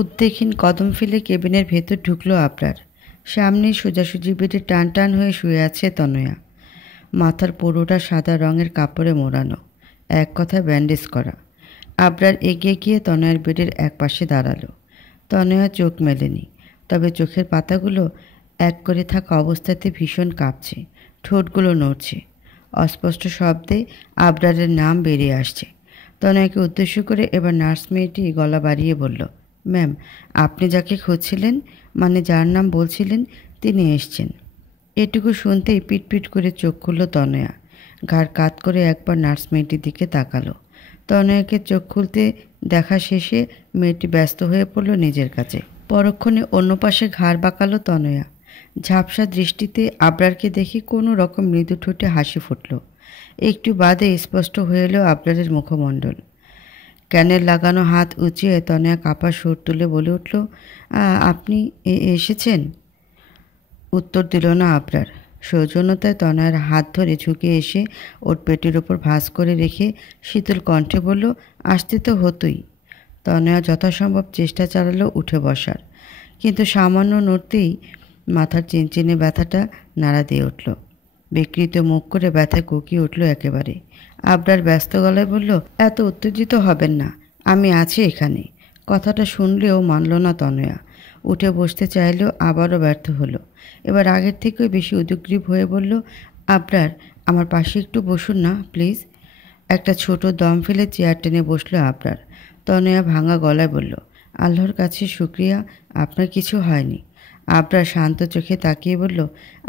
উদ্বেগহীন কদম ফেলে কেবিনের ভেতর ঢুকলো আবরার। সামনে সোজাসুজি বেডে টান টান হয়ে শুয়ে আছে তনয়া। মাথার পুরোটা সাদা রঙের কাপড়ে মোড়ানো, এক কথায় ব্যান্ডেজ করা। আবরার এগিয়ে গিয়ে তনয়ার বেডের এক পাশে দাঁড়ালো। তনয়া চোখ মেলেনি, তবে চোখের পাতাগুলো এক করে থাকা অবস্থাতে ভীষণ কাঁপছে, ঠোঁটগুলো নড়ছে। অস্পষ্ট শব্দে আবরারের নাম বেরিয়ে আসছে। তনয়াকে উদ্দেশ্য করে এবার নার্স মেয়েটি গলা বাড়িয়ে বলল, ম্যাম, আপনি যাকে খুঁজছিলেন, মানে যার নাম বলছিলেন, তিনি এসছেন। এটুকু শুনতেই পিটপিট করে চোখ খুলল তনয়া। ঘাড় কাত করে একবার নার্স মেয়েটির দিকে তাকালো। তনয়াকে চোখ খুলতে দেখা শেষে মেয়েটি ব্যস্ত হয়ে পড়ল নিজের কাছে। পরক্ষণে অন্য পাশে ঘাড় বাঁকালো তনয়া। ঝাপসা দৃষ্টিতে আবরারকে দেখে কোনো রকম মৃদু ঠোঁটে হাসি ফুটল। একটু বাদে স্পষ্ট হয়ে এলো আবরারের মুখমণ্ডল। ক্যানের লাগানো হাত উঁচিয়ে তনয়া কাপা সুর তুলে বলে উঠল, আপনি এসেছেন? উত্তর দিল না আবরার। সৌজন্যতায় তনয়ার হাত ধরে ঝুঁকে এসে ওর পেটের ওপর ভাঁজ করে রেখে শীতল কণ্ঠে বলল, আসতে তো হতোই। তনয়া যথাসম্ভব চেষ্টা চালালো উঠে বসার, কিন্তু সামান্য নড়তেই মাথার চিনচিনে ব্যথাটা নাড়া দিয়ে উঠল। বিকৃত মুখ করে ব্যথায় কুকিয়ে উঠল একেবারে। আবরার ব্যস্ত গলায় বলল, এত উত্তেজিত হবেন না, আমি আছি এখানে। কথাটা শুনলেও মানল না তনয়া। উঠে বসতে চাইলেও আবারও ব্যর্থ হলো। এবার আগের থেকেও বেশি উদ্গ্রীব হয়ে বলল, আবরার, আমার পাশে একটু বসুন না প্লিজ। একটা ছোট দম ফেলে চেয়ার টেনে বসলো আবরার। তনয়া ভাঙা গলায় বলল, আল্লাহর কাছে শুক্রিয়া, আপনার কিছু হয়নি। আবরার শান্ত চোখে তাকিয়ে বলল,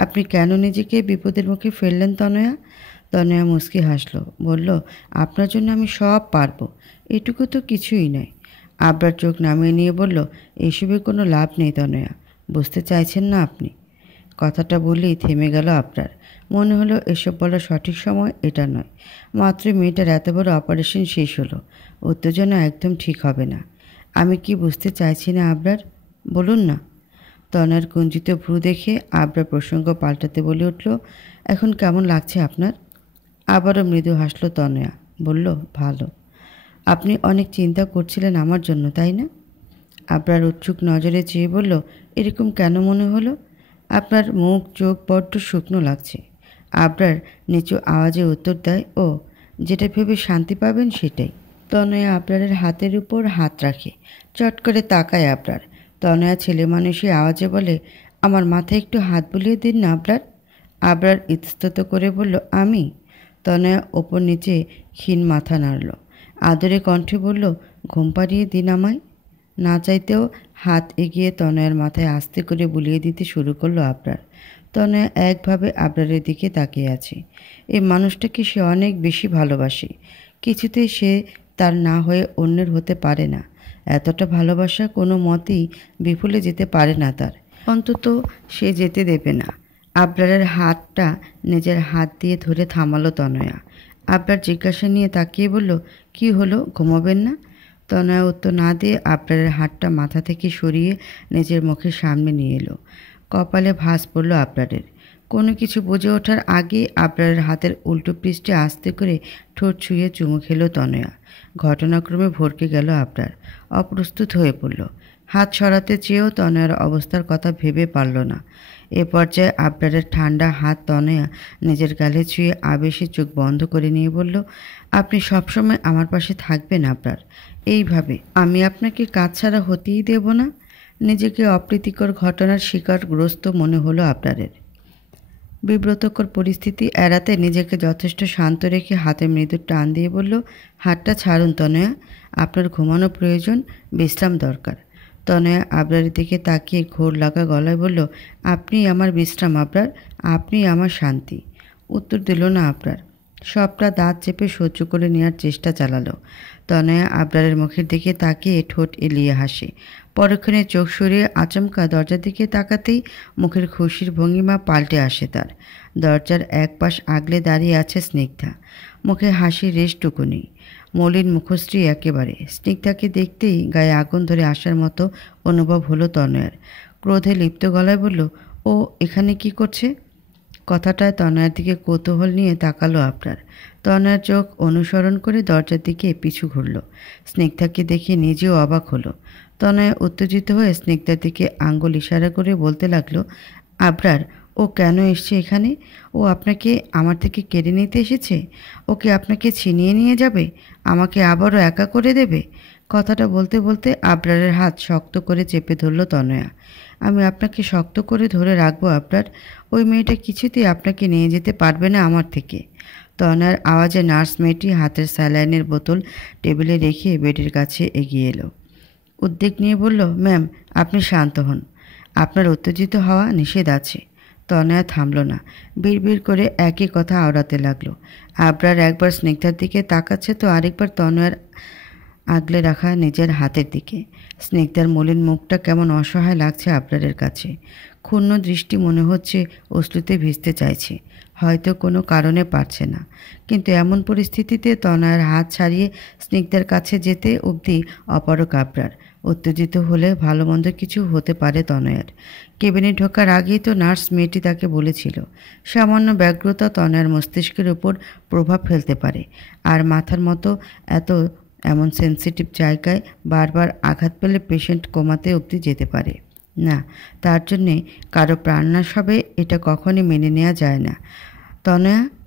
আপনি কেন নিজেকে বিপদের মুখে ফেললেন তনয়া? তনয়া মুচকি হাসল, বলল, আপনার জন্য আমি সব পারবো, এটুকু তো কিছুই নয়। আবরার চোখ নামিয়ে নিয়ে বলল, এসবে কোনো লাভ নেই তনয়া, বুঝতে চাইছেন না আপনি। কথাটা বলেই থেমে গেল আবরার। মনে হলো এসব বলার সঠিক সময় এটা নয়। মাত্র মেয়েটার এত বড় অপারেশন শেষ হলো, উত্তেজনা একদম ঠিক হবে না। আমি কি বুঝতে চাইছি না আবরার, বলুন না। তনয়ার কুঞ্চিত ভ্রু দেখে আবরার প্রসঙ্গ পাল্টাতে বলে উঠল, এখন কেমন লাগছে আপনার? আবারও মৃদু হাসল তনয়া, বলল, ভালো। আপনি অনেক চিন্তা করছিলেন আমার জন্য, তাই না? আবরার উৎসুক নজরে চেয়ে বলল, এরকম কেন মনে হলো? আপনার মুখ চোখ বড্ড শুকনো লাগছে। আবরার নিচু আওয়াজে উত্তর দেয়, ও, যেটা ভেবে শান্তি পাবেন সেটাই। তনয়া আবরারের হাতের উপর হাত রাখে। চট করে তাকায় আবরার। তনয়া ছেলে মানুষই আওয়াজে বলে, আমার মাথায় একটু হাত বুলিয়ে দিন না আবরার। আবরার ইতস্তত করে বলল, আমি? তনয়া ওপর নিচে ক্ষীণ মাথা নাড়ল। আদরে কণ্ঠে বলল, ঘুম পাড়িয়ে দিন আমায়। না চাইতেও হাত এগিয়ে তনয়ার মাথায় আস্তে করে বুলিয়ে দিতে শুরু করলো আবরার। তনয়া একভাবে আবরারের দিকে তাকিয়ে আছে। এই মানুষটাকে সে অনেক বেশি ভালোবাসে। কিছুতেই সে তার না হয়ে অন্যের হতে পারে না। এতটা ভালোবাসা কোনো মতেই বিফলে যেতে পারে না তার, অন্তত সে যেতে দেবে না। আবরারের হাতটা নিজের হাত দিয়ে ধরে থামালো তনয়া। আবরার জিজ্ঞাসা নিয়ে তাকিয়ে বলল, কি হলো, ঘুমাবেন না? তনয়া উত্তর না দিয়ে আবরারের হাতটা মাথা থেকে সরিয়ে নিজের মুখের সামনে নিয়ে এলো। কপালে ভাঁজ পড়ল আবরারের। কোনো কিছু বুঝে ওঠার আগে আবরারের হাতের উল্টো পৃষ্ঠে আস্তে করে ঠোঁট ছুঁয়ে চুমু খেলো তনয়া। ঘটনাক্রমে ভরকে গেল আবরার, অপ্রস্তুত হয়ে পড়ল। হাত সরাতে চেয়েও তনয়ার অবস্থার কথা ভেবে পারল না। এ পর্যায়ে আবরারের ঠান্ডা হাত তনয়া নিজের গালে ছুঁয়ে আবেশে চোখ বন্ধ করে নিয়ে বলল, আপনি সবসময় আমার পাশে থাকবেন আবরার, এইভাবে। আমি আপনাকে কাজ ছাড়া হতেই দেব না। নিজেকে অপ্রীতিকর ঘটনার শিকারগ্রস্ত মনে হলো আবরারের। বিব্রতকর পরিস্থিতি এড়াতে নিজেকে যথেষ্ট শান্ত রেখে হাতে মৃদু টান দিয়ে বলল, হাতটা ছাড়ুন তনয়া, আপনার ঘুমানো প্রয়োজন, বিশ্রাম দরকার। তনয়া আবরারের দিকে তাকিয়ে ঘোর লাগা গলায় বলল, আপনিই আমার বিশ্রাম আবরার, আপনিই আমার শান্তি। উত্তর দিল না আবরার। সবটা দাঁত চেপে সহ্য করে নেওয়ার চেষ্টা চালালো। তনয়া আবরারের মুখের দিকে তাকিয়ে ঠোঁট এলিয়ে হাসে। পরক্ষণে চোখ সরিয়ে আচমকা দরজার দিকে তাকাতেই মুখের খুশির ভঙ্গিমা পাল্টে আসে তার। দরজার এক পাশ আগলে দাঁড়িয়ে আছে স্নিগ্ধা। মুখে হাসির রেশটুকু নেই, মলিন মুখশ্রী একেবারে। স্নিগ্ধাকে দেখতেই গায়ে আগুন ধরে আসার মতো অনুভব হলো তনয়ার। ক্রোধে লিপ্ত গলায় বলল, ও এখানে কি করছে? কথাটায় তনয়ার দিকে কৌতূহল নিয়ে তাকালো আবরার। তনয়ার চোখ অনুসরণ করে দরজার দিকে পিছু ঘুরল। স্নিগ্ধাকে দেখে নিজেও অবাক হলো। তনয়া উত্তেজিত হয়ে স্নিগ্ধার দিকে আঙ্গুল ইশারা করে বলতে লাগলো, আবরার, ও কেন এসছে এখানে? ও আপনাকে আমার থেকে কেড়ে নিতে এসেছে? ওকে আপনাকে ছিনিয়ে নিয়ে যাবে? আমাকে আবারও একা করে দেবে? কথাটা বলতে বলতে আবরারের হাত শক্ত করে চেপে ধরল তনয়া। আমি আপনাকে শক্ত করে ধরে রাখবো আবরার। ওই মেয়েটা কিছুতেই আপনাকে নিয়ে যেতে পারবে না আমার থেকে। তনয়ার আওয়াজে নার্স মেয়েটি হাতের স্যালাইনের বোতল টেবিলে রেখে বেডের কাছে এগিয়ে এলো। উদ্বেগ নিয়ে বলল, ম্যাম, আপনি শান্ত হন। আপনার উত্তেজিত হওয়া নিষেধ আছে। তনয়া থামল না, বিড়বিড় করে একই কথা আওড়াতে লাগলো। আবরার একবার স্নিগ্ধার দিকে তাকাচ্ছে তো আরেকবার তনয়ার আগলে রাখা নিজের হাতের দিকে। স্নিগ্ধার মলিন মুখটা কেমন অসহায় লাগছে আবরারের কাছে। ক্ষুণ্ণ দৃষ্টি মনে হচ্ছে অশ্রুতে ভিজতে চাইছে, হয়তো কোনো কারণে পারছে না। কিন্তু এমন পরিস্থিতিতে তনয়ার হাত ছাড়িয়ে স্নিগ্ধার কাছে যেতে অবধি অপারক আবরার। উত্তেজিত হলে ভালো মন্দ কিছু হতে পারে তনয়ার। কেবিনে ঢোকার আগেই তো নার্স মেয়েটি তাকে বলেছিল, সামান্য ব্যগ্রতা তনয়ার মস্তিষ্কের উপর প্রভাব ফেলতে পারে, আর মাথার মতো এমন সেন্সিটিভ জায়গায় বারবার আঘাত পেলে পেশেন্ট কোমাতে অবধি যেতে পারে। না, তার জন্যে কারো প্রাণনাশ হবে এটা কখনই মেনে নেওয়া যায় না।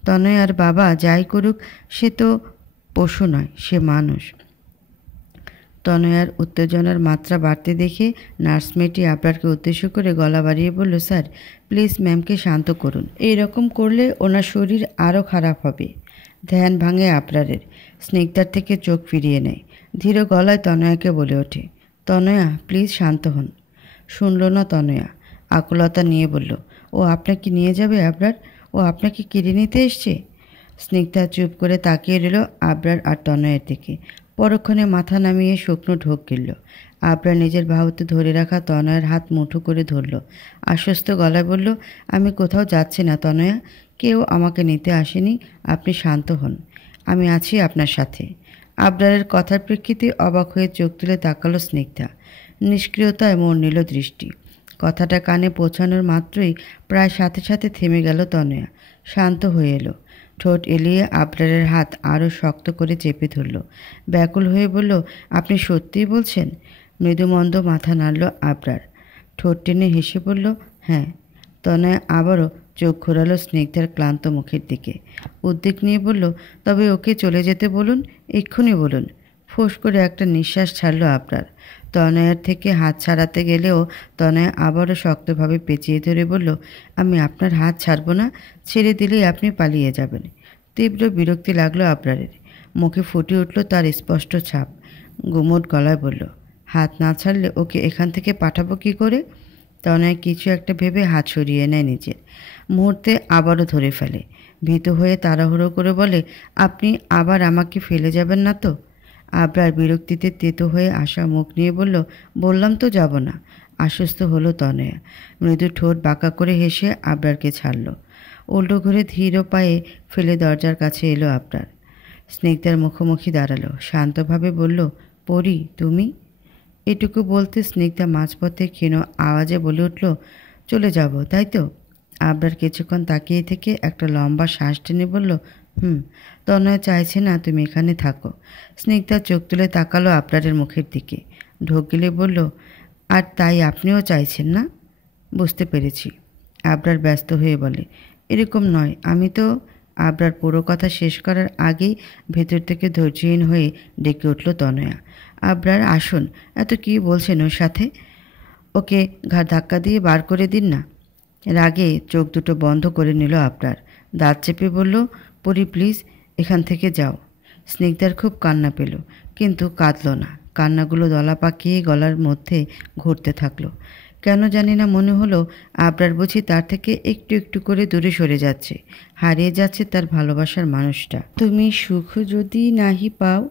তনয়ার বাবা যাই করুক, সে তো পশু নয়, সে মানুষ। তনয়ার উত্তেজনার মাত্রা বাড়তে দেখে নার্স মেয়েটি আবরারকে উদ্দেশ্য করে গলা বাড়িয়ে বলল, স্যার, প্লিজ ম্যামকে শান্ত করুন। এই রকম করলে ওনার শরীর আরও খারাপ হবে। ধ্যান ভাঙে আবরারের। স্নিগ্ধার থেকে চোখ ফিরিয়ে নেয়। ধীর গলায় তনয়াকে বলে ওঠে, তনয়া, প্লিজ শান্ত হন। শুনল না তনয়া। আকুলতা নিয়ে বলল, ও আপনাকে নিয়ে যাবে আবরার? ও আপনাকে কেড়ে নিতে এসছে? স্নিগ্ধা চুপ করে তাকিয়ে রইল আবরার আর তনয়ের দিকে। পরক্ষণে মাথা নামিয়ে শুকনো ঢোক গিলল। আবরার নিজের বাহুতে ধরে রাখা তনয়ের হাত মুঠো করে ধরল। আশ্বস্ত গলায় বলল, আমি কোথাও যাচ্ছি না তনয়া, কেউ আমাকে নিতে আসেনি। আপনি শান্ত হন, আমি আছি আপনার সাথে। আবরারের কথার প্রেক্ষিতে অবাক হয়ে চোখ তুলে তাকালো স্নিগ্ধা। নিষ্ক্রিয়তায় মোড় নিল দৃষ্টি। কথাটা কানে পৌঁছানোর মাত্রই প্রায় সাথে সাথে থেমে গেল তনয়া। শান্ত হয়ে এলো। ঠোঁট এলিয়ে আবরারের হাত আরও শক্ত করে চেপে ধরল। ব্যাকুল হয়ে বলল, আপনি সত্যিই বলছেন? মৃদুমন্দ মাথা নাড়ল আবরার। ঠোঁট টেনে হেসে বলল, হ্যাঁ। তনয়া আবারও চোখ ঘোরালো স্নিগ্ধার ক্লান্ত মুখের দিকে। উদ্বেগ নিয়ে বলল, তবে ওকে চলে যেতে বলুন, এক্ষুনি বলুন। ফোঁস করে একটা নিঃশ্বাস ছাড়ল আবরার। তনয়ার থেকে হাত ছাড়াতে গেলেও তনয়া আবারও শক্তভাবে পেঁচিয়ে ধরে বলল, আমি আপনার হাত ছাড়ব না, ছেড়ে দিলেই আপনি পালিয়ে যাবেন। তীব্র বিরক্তি লাগলো আবরারের। মুখে ফুটে উঠল তার স্পষ্ট ছাপ। গুমোট গলায় বলল, হাত না ছাড়লে ওকে এখান থেকে পাঠাবো কী করে? তনয়া কিছু একটা ভেবে হাত সরিয়ে নেয় নিজের। মুহূর্তে আবারও ধরে ফেলে। ভীত হয়ে তাড়াহুড়ো করে বলে, আপনি আবার আমাকে ফেলে যাবেন না তো? আবরার বিরক্তিতে তেতো হয়ে আসা মুখ নিয়ে বলল, বললাম তো যাব না। আশ্বস্ত হলো তনয়া। মৃদু ঠোঁট বাঁকা করে হেসে আবরারকে ছাড়ল। উল্টো ঘুরে ধীর পায়ে ফেলে দরজার কাছে এলো আবরার। স্নিগ্ধার মুখোমুখি দাঁড়ালো। শান্তভাবে বলল, পরি, তুমি? এটুকু বলতে স্নিগ্ধা মাঝপথে ক্ষীণ আওয়াজে বলে উঠল, চলে যাব তাই তো? আবরার কিছুক্ষণ তাকিয়ে থেকে একটা লম্বা শ্বাস টেনে বলল, তনয় চাইছে না তুমি এখানে থাকো। স্নিগ্ধা চোখ তুলে তাকালো আবরারের মুখের দিকে। ঢোক গিলে বলল, আর তাই আপনিও চাইছেন না? বুঝতে পেরেছি। আবরার ব্যস্ত হয়ে বলে, এরকম নয়, আমি তো। আবরার পুরো কথা শেষ করার আগেই ভেতর থেকে ধৈর্যহীন হয়ে ডেকে উঠল তনয়া, আবরার আসুন, এত কী বলছেন ওর সাথে? ওকে ঘাড় ধাক্কা দিয়ে বার করে দিন না। রাগে চোখ দুটো বন্ধ করে নিল আবরার। দাঁত চেপে বলল, পরি প্লিজ, এখান থেকে যাও। স্নিগ্ধার খুব কান্না পেল, কিন্তু কাঁদল না। কান্নাগুলো দলা পাকিয়ে গলার মধ্যে ঘুরতে থাকলো। কেন জানি না মনে হলো আবরার বুঝি তার থেকে একটু একটু করে দূরে সরে যাচ্ছে, হারিয়ে যাচ্ছে তার ভালোবাসার মানুষটা। তুমি সুখ যদি নাহি পাও,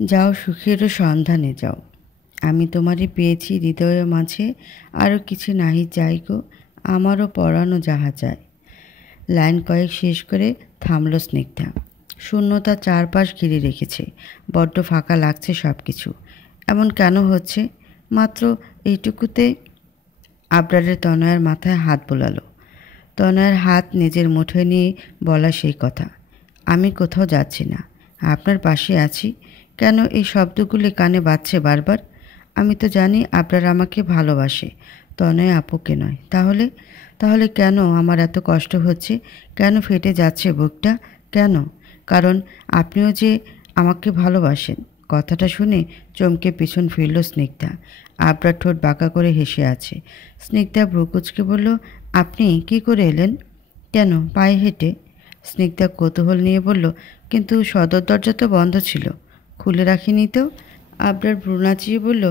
যাও সুখেরও সন্ধানে যাও। আমি তোমারই পেয়েছি হৃদয়ের মাঝে, আরও কিছু নাহি চাই গো, আমারও পরানো যাহা চায়। লাইন কয়েক শেষ করে থামল স্নিগ্ধা। শূন্যতা চারপাশ ঘিরে রেখেছে। বড্ড ফাঁকা লাগছে সব কিছু। এমন কেন হচ্ছে? মাত্র এইটুকুতে আবরারের তনয়ার মাথায় হাত বোলালো। তনয়ার হাত নিজের মুঠোয় নিয়ে বলা সেই কথা, আমি কোথাও যাচ্ছি না, আপনার পাশে আছি। কেন এই শব্দগুলি কানে বাজছে বারবার? আমি তো জানি আবরার আমাকে ভালোবাসে, তনয় আপুকে নয়। তাহলে তাহলে কেন আমার এত কষ্ট হচ্ছে? কেন ফেটে যাচ্ছে বুকটা? কেন? কারণ আপনিও যে আমাকে ভালোবাসেন। কথাটা শুনে চমকে পিছন ফিরল স্নিগ্ধা। আবরার ঠোঁট বাঁকা করে হেসে আছে। স্নিগ্ধা ভ্রুকুচকে বলল, আপনি কি করে এলেন? কেন, পায়ে হেঁটে? স্নিগ্ধা কৌতূহল নিয়ে বলল, কিন্তু সদর দরজা তো বন্ধ ছিল। খুলে রাখিনি তো। আবরার ভ্রু নাচিয়ে বলল,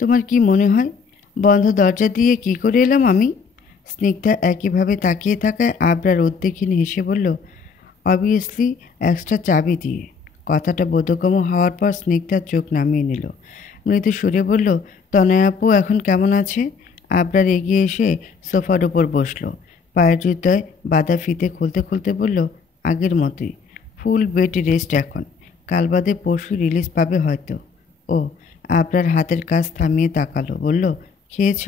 তোমার কি মনে হয় বন্ধ দরজা দিয়ে কি করে এলাম আমি? স্নিগ্ধা একইভাবে তাকিয়ে থাকায় আবরার উদ্বিগ্ন হেসে বলল, অবভিয়াসলি এক্সট্রা চাবি দিয়ে। কথাটা বোধগম্য হওয়ার পর স্নিগ্ধার চোখ নামিয়ে নিল। মৃদু সুরে বলল, তনয় আপু এখন কেমন আছে? আবরার এগিয়ে এসে সোফার উপর বসলো। পায়ের জুতোয় বাঁধা ফিতে খুলতে খুলতে বলল, আগের মতোই, ফুল বেড রেস্ট এখন। কাল বাদে পরশু রিলিজ পাবে হয়তো। ও, আবরার হাতের কাজ থামিয়ে তাকালো। বলল, খেয়েছ?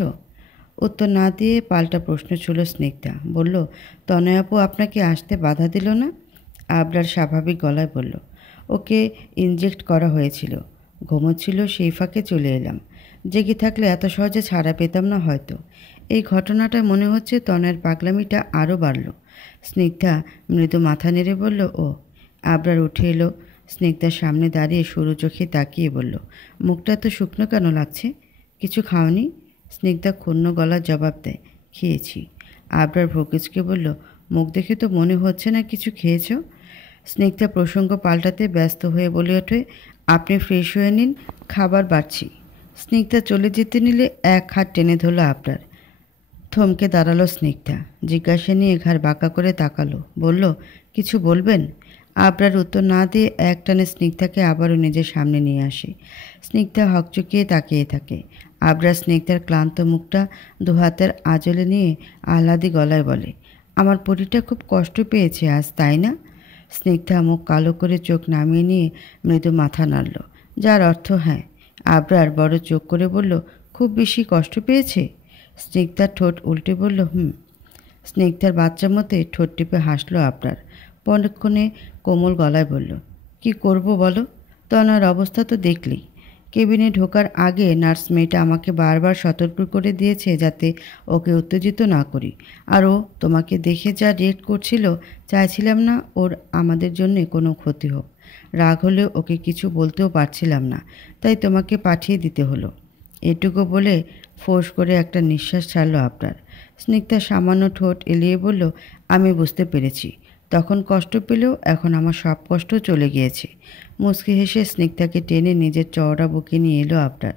উত্তর না দিয়ে পাল্টা প্রশ্ন ছিল স্নিগ্ধা। বলল, তনয় আপু আপনাকে আসতে বাধা দিল না? আবরার স্বাভাবিক গলায় বলল, ওকে ইনজেক্ট করা হয়েছিল, ঘুমোচ্ছিল, সেই ফাঁকে চলে এলাম। জেগে থাকলে এত সহজে ছাড়া পেতাম না হয়তো। এই ঘটনাটায় মনে হচ্ছে তনয়ের পাগলামিটা আরও বাড়ল। স্নিগ্ধা মৃদু মাথা নেড়ে বলল, ও। আবরার উঠে এলো। স্নিগ্ধার সামনে দাঁড়িয়ে সরু চোখে তাকিয়ে বলল, মুখটা তো শুকনো কেন লাগছে? কিছু খাওনি? স্নিগ্ধা ক্ষুণ্ণ গলার জবাব দেয়, খেয়েছি। আবরার ভ্রুকুচকে বলল, মুখ দেখে তো মনে হচ্ছে না কিছু খেয়েছ। স্নিগ্ধা প্রসঙ্গ পাল্টাতে ব্যস্ত হয়ে বলে ওঠে, আপনি ফ্রেশ হয়ে নিন, খাবার বাড়ছি। স্নিগ্ধা চলে যেতে নিলে এক হাত টেনে ধরল আবরার। থমকে দাঁড়ালো স্নিগ্ধা। জিজ্ঞাসা নিয়ে ঘাড় বাঁকা করে তাকালো। বলল, কিছু বলবেন? আবরার উত্তর না দিয়ে একটানে স্নিগ্ধাকে আবারও নিজের সামনে নিয়ে আসে। স্নিগ্ধা হকচকিয়ে তাকিয়ে থাকে। আবরার স্নিগ্ধার ক্লান্ত মুখটা দুহাতের আঁচলে নিয়ে আহ্লাদি গলায় বলে, আমার পরিটা খুব কষ্ট পেয়েছে আজ, তাই না? স্নিগ্ধা মুখ কালো করে চোখ নামিয়ে নিয়ে মৃদু মাথা নাড়ল, যার অর্থ হ্যাঁ। আবরার বড় চোখ করে বলল, খুব বেশি কষ্ট পেয়েছে? স্নিগ্ধার ঠোঁট উল্টে বলল, হুম। স্নিগ্ধার বাচ্চা মতে ঠোঁট টিপে হাসলো আবরার। পরক্ষণে কোমল গলায় বলল, কি করব বলো? তনয়ের অবস্থা তো দেখলি। কেবিনে ঢোকার আগে নার্স মেয়েটা আমাকে বারবার সতর্ক করে দিয়েছে যাতে ওকে উত্তেজিত না করি। আর ও তোমাকে দেখে যা রিয়েক্ট করছিল, চাইছিলাম না ওর আমাদের জন্য কোনো ক্ষতি হোক। রাগ হলেও ওকে কিছু বলতেও পারছিলাম না, তাই তোমাকে পাঠিয়ে দিতে হলো। এটুকু বলে ফোঁস করে একটা নিঃশ্বাস ছাড়ল আবরার। স্নিগ্ধা সামান্য ঠোঁট এলিয়ে বলল, আমি বুঝতে পেরেছি। তখন কষ্ট পেলেও এখন আমার সব কষ্ট চলে গিয়েছে। মুচকি হেসে স্নিগ্ধাকে টেনে নিজের চওড়া বুকে নিয়ে এলো আবরার।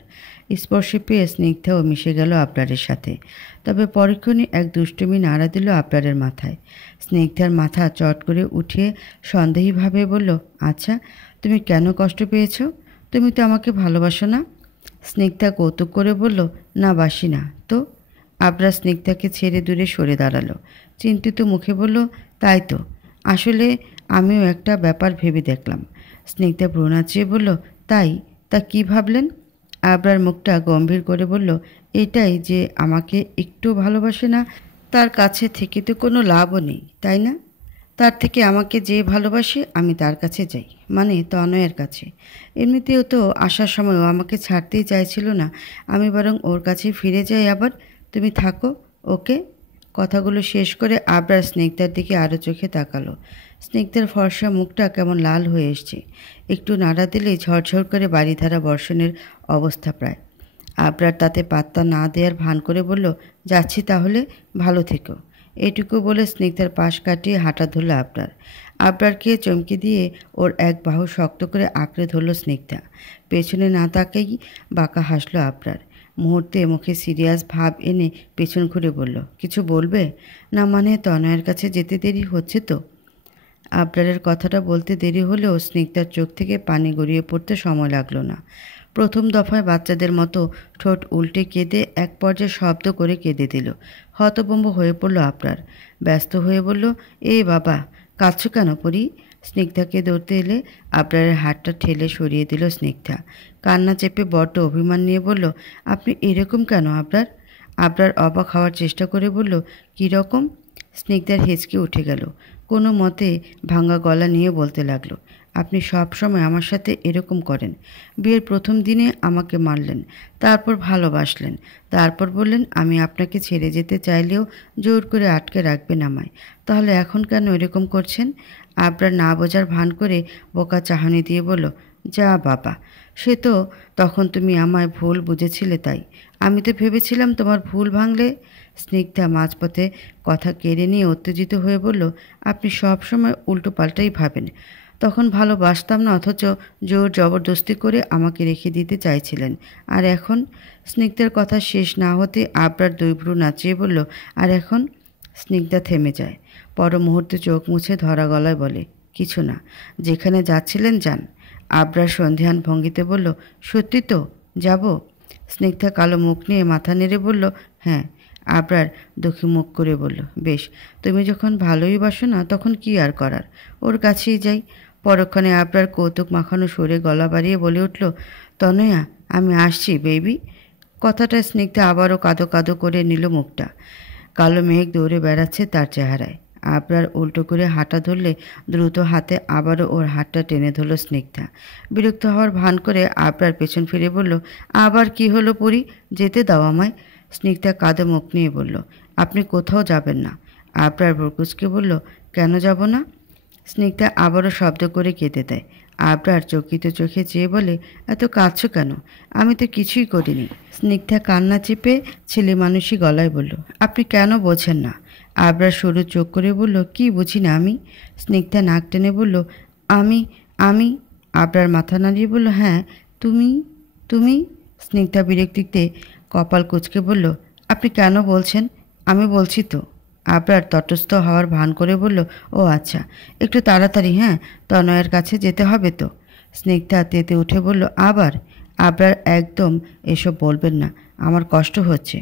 স্পর্শে পেয়ে স্নিগ্ধাও মিশে গেল আবরারের সাথে। তবে পরক্ষণে এক দুষ্টুমি নাড়া দিল আবরারের মাথায়। স্নিগ্ধার মাথা চট করে উঠিয়ে সন্দেহীভাবে বলল, আচ্ছা, তুমি কেন কষ্ট পেয়েছ? তুমি তো আমাকে ভালোবাসো না? স্নিগ্ধা কৌতুক করে বলল, না বাসি না তো। আবরার স্নিগ্ধাকে ছেড়ে দূরে সরে দাঁড়ালো। চিন্তিত মুখে বলল, তাই তো। আসলে আমিও একটা ব্যাপার ভেবে দেখলাম। স্নিগ্ধা ভ্রু নাচিয়ে বলল, তাই? তা কি ভাবলেন? আবরার মুখটা গম্ভীর করে বলল, এটাই যে আমাকে একটু ভালোবাসে না, তার কাছে থেকে তো কোনো লাভও নেই, তাই না? তার থেকে আমাকে যে ভালোবাসে আমি তার কাছে যাই, মানে তনয়ের কাছে। এমনিতেও তো আসার সময়ও আমাকে ছাড়তেই চাইছিল না, আমি বরং ওর কাছে ফিরে যাই আবার। তুমি থাকো, ওকে? কথাগুলো শেষ করে আবরার স্নিগ্ধার দিকে আরও চোখে তাকালো। স্নিগ্ধার ফর্সা মুখটা কেমন লাল হয়ে এসছে। একটু নাড়া দিলেই ঝরঝর করে বাড়িধারা বর্ষণের অবস্থা প্রায়। আবরার তাতে পাত্তা না দেওয়ার ভান করে বলল, যাচ্ছি তাহলে, ভালো থেকো। এটুকু বলে স্নিগ্ধার পাশ কাটিয়ে হাঁটা ধরল আবরার। আবরারকে চমকে দিয়ে ওর এক বাহু শক্ত করে আঁকড়ে ধরল স্নিগ্ধা। পেছনে না তাকাই বাঁকা হাসলো আবরার। মুহূর্তে মুখে সিরিয়াস ভাব এনে পেছন ঘুরে বলল, কিছু বলবে? না মানে তনয়ের কাছে যেতে দেরি হচ্ছে তো। আবরারের কথাটা বলতে দেরি হলেও স্নিগ্ধার চোখ থেকে পানি গড়িয়ে পড়তে সময় লাগলো না। প্রথম দফায় বাচ্চাদের মতো ঠোঁট উল্টে কেঁদে এক পর্যায়ে শব্দ করে কেঁদে দিল। হতভম্ব হয়ে পড়ল আবরার। ব্যস্ত হয়ে বলল, এ বাবা, কাঁদছো কেন পরি? স্নিগ্ধাকে ধরতে এলে আবরারের হাতটা ঠেলে সরিয়ে দিল স্নিগ্ধা। কান্না চেপে বড্ড অভিমান নিয়ে বলল, আপনি এরকম কেন আবরার? আবরার অবাক হওয়ার চেষ্টা করে বলল, কী রকম? স্নিগ্ধার হেঁচকে উঠে গেল। কোনো মতে ভাঙা গলা নিয়ে বলতে লাগলো, আপনি সব সময় আমার সাথে এরকম করেন। বিয়ের প্রথম দিনে আমাকে মারলেন, তারপর ভালোবাসলেন, তারপর বললেন আমি আপনাকে ছেড়ে যেতে চাইলেও জোর করে আটকে রাখবেন আমায়। তাহলে এখন কেন এরকম করছেন? আবরার না বোঝার ভান করে বোকা চাহনি দিয়ে বলল, যা বাবা, সে তো তখন তুমি আমায় ভুল বুঝেছিলে, তাই আমি তো ভেবেছিলাম তোমার ভুল ভাঙলে। স্নিগ্ধা মাঝপথে কথা কেড়ে নিয়ে উত্তেজিত হয়ে বলল, আপনি সব সময় উল্টো পাল্টাই ভাবেন। তখন ভালোবাসতাম না, অথচ জোর জবরদস্তি করে আমাকে রেখে দিতে চাইছিলেন। আর এখন? স্নিগ্ধার কথা শেষ না হতে আবরার দুই ভ্রু নাচিয়ে বলল, আর এখন? স্নিগ্ধা থেমে যায়। পর মুহূর্তে চোখ মুছে ধরা গলায় বলে, কিছু না, যেখানে যাচ্ছিলেন যান। আবরার সন্ধিহান ভঙ্গিতে বলল, সত্যি তো যাব? স্নিগ্ধা কালো মুখ নিয়ে মাথা নেড়ে বলল, হ্যাঁ। আবরার দুঃখী মুখ করে বলল, বেশ, তুমি যখন ভালোই বাসো না তখন কি আর করার, ওর কাছেই যাই। পরক্ষণে আবরার কৌতুক মাখানো সুরে গলা বাড়িয়ে বলে উঠল, তনয়া, আমি আসছি বেবি। কথাটা স্নিগ্ধা আবারও কাঁদো কাঁদো করে নিল মুখটা। কালো মেঘ দৌড়ে বেড়াচ্ছে তার চেহারায়। আবরার উল্টো করে হাঁটা ধরলে দ্রুত হাতে আবারও ওর হাতটা টেনে ধরল স্নিগ্ধা। বিরক্ত হওয়ার ভান করে আবরার পেছন ফিরে বলল, আবার কি হলো পরি, যেতে দাও আমায়। স্নিগ্ধা কাঁধে মুখ নিয়ে বলল, আপনি কোথাও যাবেন না। আবরার বরকুচকে বলল, কেন যাব না? স্নিগ্ধা আবারও শব্দ করে কেঁদে দেয়। আবরার চকিত চোখে চেয়ে বলে, এত কাঁদছো কেন? আমি তো কিছুই করিনি। স্নিগ্ধা কান্না চেপে ছেলে মানুষই গলায় বলল, আপনি কেন বোঝেন না? আবরার সরু চোখ করে বলল, কি বুঝি না আমি? স্নিগ্ধা নাক টেনে বলল, আমি আমি আবরার মাথা নাড়িয়ে বলল, হ্যাঁ তুমি তুমি। স্নিগ্ধা বিরক্তিতে কপাল কুঁচকে বলল, আপনি কেন বলছেন? আমি বলছি তো। আবরার তটস্থ হওয়ার ভান করে বলল, ও আচ্ছা, একটু তাড়াতাড়ি, হ্যাঁ, তনয়ের কাছে যেতে হবে তো। স্নিগ্ধা তেতে উঠে বলল, আবার? আবরার, একদম এসব বলবেন না, আমার কষ্ট হচ্ছে।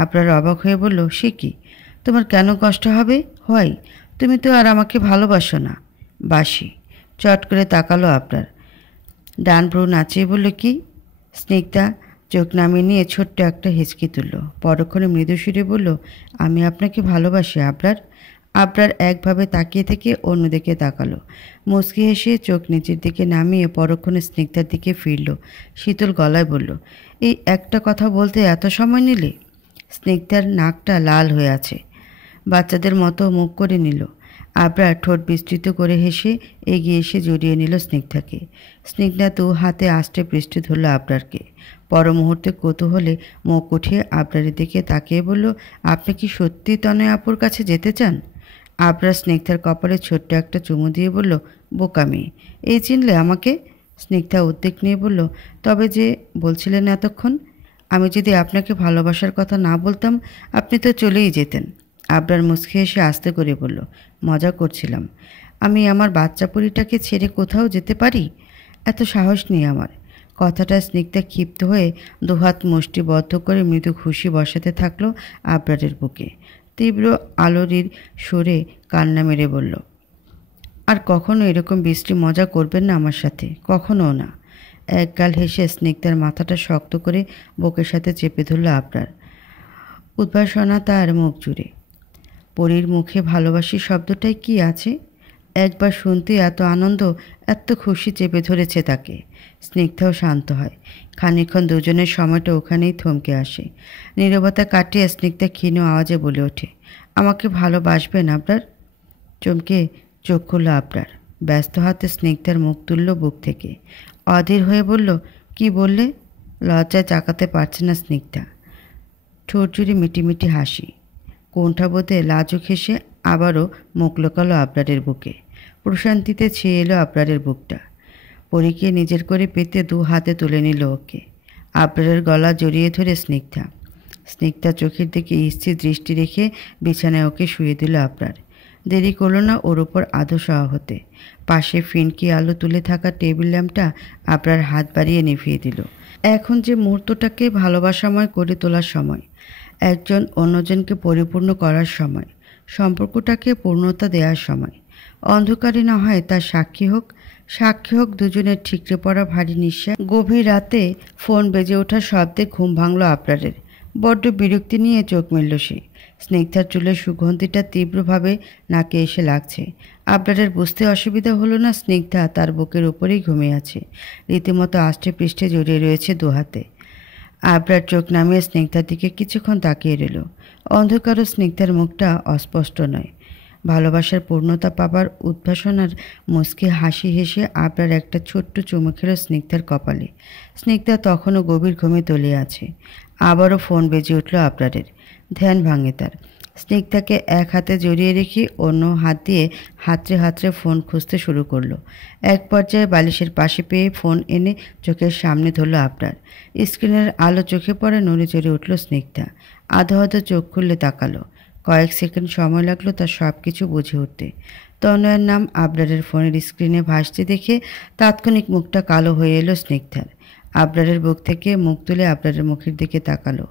আবরার অবাক হয়ে বলল, সে কি, তোমার কেন কষ্ট হবে? হয়, তুমি তো আর আমাকে ভালোবাসো না। বাসি। চট করে তাকালো আবরার, ডান ভ্রু নাচিয়ে বলল, কি? স্নিগ্ধা চোখ নামিয়ে নিয়ে ছোট্ট একটা হিচকি তুলল। পরক্ষণে মৃদু সুরে বলল, আমি আপনাকে ভালোবাসি আবরার। আবরার একভাবে তাকিয়ে থেকে অন্যদিকে তাকালো। মুচকি হেসে চোখ নিচের দিকে নামিয়ে পরক্ষণে স্নিগ্ধার দিকে ফিরল। শীতল গলায় বলল, এই একটা কথা বলতে এত সময় নিলে? স্নিগ্ধার নাকটা লাল হয়ে আছে। বাচ্চাদের মতো মুখ করে নিল। আবরার ঠোঁট বিস্তৃত করে হেসে এগিয়ে এসে জড়িয়ে নিল স্নিগ্ধাকে। স্নিগ্ধা দু হাতে আষ্টে পৃষ্ঠে ধরল আবরারকে। পর মুহূর্তে কৌতূহলে মুখ উঠিয়ে আবরারের দিকে তাকিয়ে বলল, আপনি কি সত্যি তনয় আপুর কাছে যেতে চান? আবরার স্নিগ্ধার কপালে ছোট্ট একটা চুমু দিয়ে বলল, বোকা মেয়ে, এই চিনলে আমাকে? স্নিগ্ধা উদ্বেগ নিয়ে বলল, তবে যে বলছিলেন এতক্ষণ, আমি যদি আপনাকে ভালোবাসার কথা না বলতাম আপনি তো চলেই যেতেন। আবরার মুচকি এসে আস্তে করে বলল, মজা করছিলাম। আমি আমার বাচ্চা পরীটাকে ছেড়ে কোথাও যেতে পারি? এত সাহস নেই আমার। কথাটা স্নিগ্ধা ক্ষিপ্ত হয়ে দুহাত মুষ্টিবদ্ধ করে মৃদু খুশি বসাতে থাকলো আবরারের বুকে। তীব্র আলোরির সুরে কান্না মেরে বলল, আর কখনো এরকম বিশ্রী মজা করবেন না আমার সাথে, কখনো না। একগাল হেসে স্নিগ্ধার মাথাটা শক্ত করে বুকের সাথে চেপে ধরল আবরার। উদ্ভাসনা তার মুখ জুড়ে। পরীর মুখে ভালোবাসি শব্দটাই কি আছে? একবার শুনতে এত আনন্দ, এত খুশি চেপে ধরেছে তাকে। স্নিগ্ধাও শান্ত হয়। খানিকক্ষণ দুজনের সময়টা ওখানেই থমকে আসে। নীরবতা কাটিয়ে স্নিগ্ধা ক্ষীণ আওয়াজে বলে ওঠে, আমাকে ভালোবাসবেন আবরার? চমকে চোখ খুলল আবরার। ব্যস্ত হাতে স্নিগ্ধার মুখ তুলল বুক থেকে। অধীর হয়ে বলল, কি বললে? লজ্জায় চাকাতে পারছে না স্নিগ্ধা। ঠোঁট জুড়ে মিটিমিটি হাসি, কোণ্ঠাবোধে লাজুক হেসে আবারও মুখ লোকালো আবরারের বুকে। প্রশান্তিতে ছেয়ে এলো আবরারের বুকটা। পরীকে নিজের করে পেতে দু হাতে তুলে নিল ওকে। আবরারের গলা জড়িয়ে ধরে স্নিগ্ধা। স্নিগ্ধা চোখের দিকে স্থির দৃষ্টি রেখে বিছানায় ওকে শুয়ে দিল আবরার। দেরি করল না ওর ওপর আধো শোয়া হতে। পাশে ফিনকি আলো তুলে থাকা টেবিল ল্যাম্পটা আবরার হাত বাড়িয়ে নিভিয়ে দিল। এখন যে মুহূর্তটাকে ভালোবাসাময় করে তোলার সময়, একজন অন্যজনকে পরিপূর্ণ করার সময়, সম্পর্কটাকে পূর্ণতা দেওয়ার সময়। অন্ধকারে না হয় তার সাক্ষী হোক দুজনের ঠিকরে পড়া ভারী নিঃশ্বাস। গভীর রাতে ফোন বেজে ওঠার শব্দে ঘুম ভাঙল আবরারের। বড্ড বিরক্তি নিয়ে চোখ মেলল সে। স্নিগ্ধার চুলের সুগন্ধিটা তীব্রভাবে নাকে এসে লাগছে। আবরারের বুঝতে অসুবিধা হলো না স্নিগ্ধা তার বুকের উপরেই ঘুমিয়ে আছে, রীতিমতো আষ্টে পৃষ্ঠে জড়িয়ে রয়েছে দুহাতে। আবরার চোখ নামিয়ে স্নিগ্ধার দিকে কিছুক্ষণ তাকিয়ে রইল। অন্ধকার ও স্নিগ্ধার মুখটা অস্পষ্ট নয়। ভালোবাসার পূর্ণতা পাবার উদ্ভাসনার মুচকি হাসি হেসে আবরার একটা ছোট্ট চুমু খেল স্নিগ্ধার কপালে। স্নিগ্ধা তখনও গভীর ঘুমে তলিয়ে আছে। আবারও ফোন বেজে উঠল আবরারের। ধ্যান ভাঙে তার। স্নিগ্ধাকে এক হাতে জড়িয়ে রেখে অন্য হাত দিয়ে হাতড়ে হাতড়ে ফোন খুঁজতে শুরু করলো। এক পর্যায়ে বালিশের পাশে পেয়ে ফোন এনে চোখের সামনে ধরল আবরার। স্ক্রিনের আলো চোখে পড়ে নড়ে চড়ে উঠল স্নিগ্ধা। আধো আধো চোখ খুললে তাকালো। কয়েক সেকেন্ড সময় লাগলো তার সব কিছু বুঝে উঠতে। তনয়ের নাম আবরারের ফোনের স্ক্রিনে ভাসতে দেখে তাৎক্ষণিক মুখটা কালো হয়ে এলো স্নিগ্ধার। আবরারের বুক থেকে মুখ তুলে আবরারের মুখের দিকে তাকালো।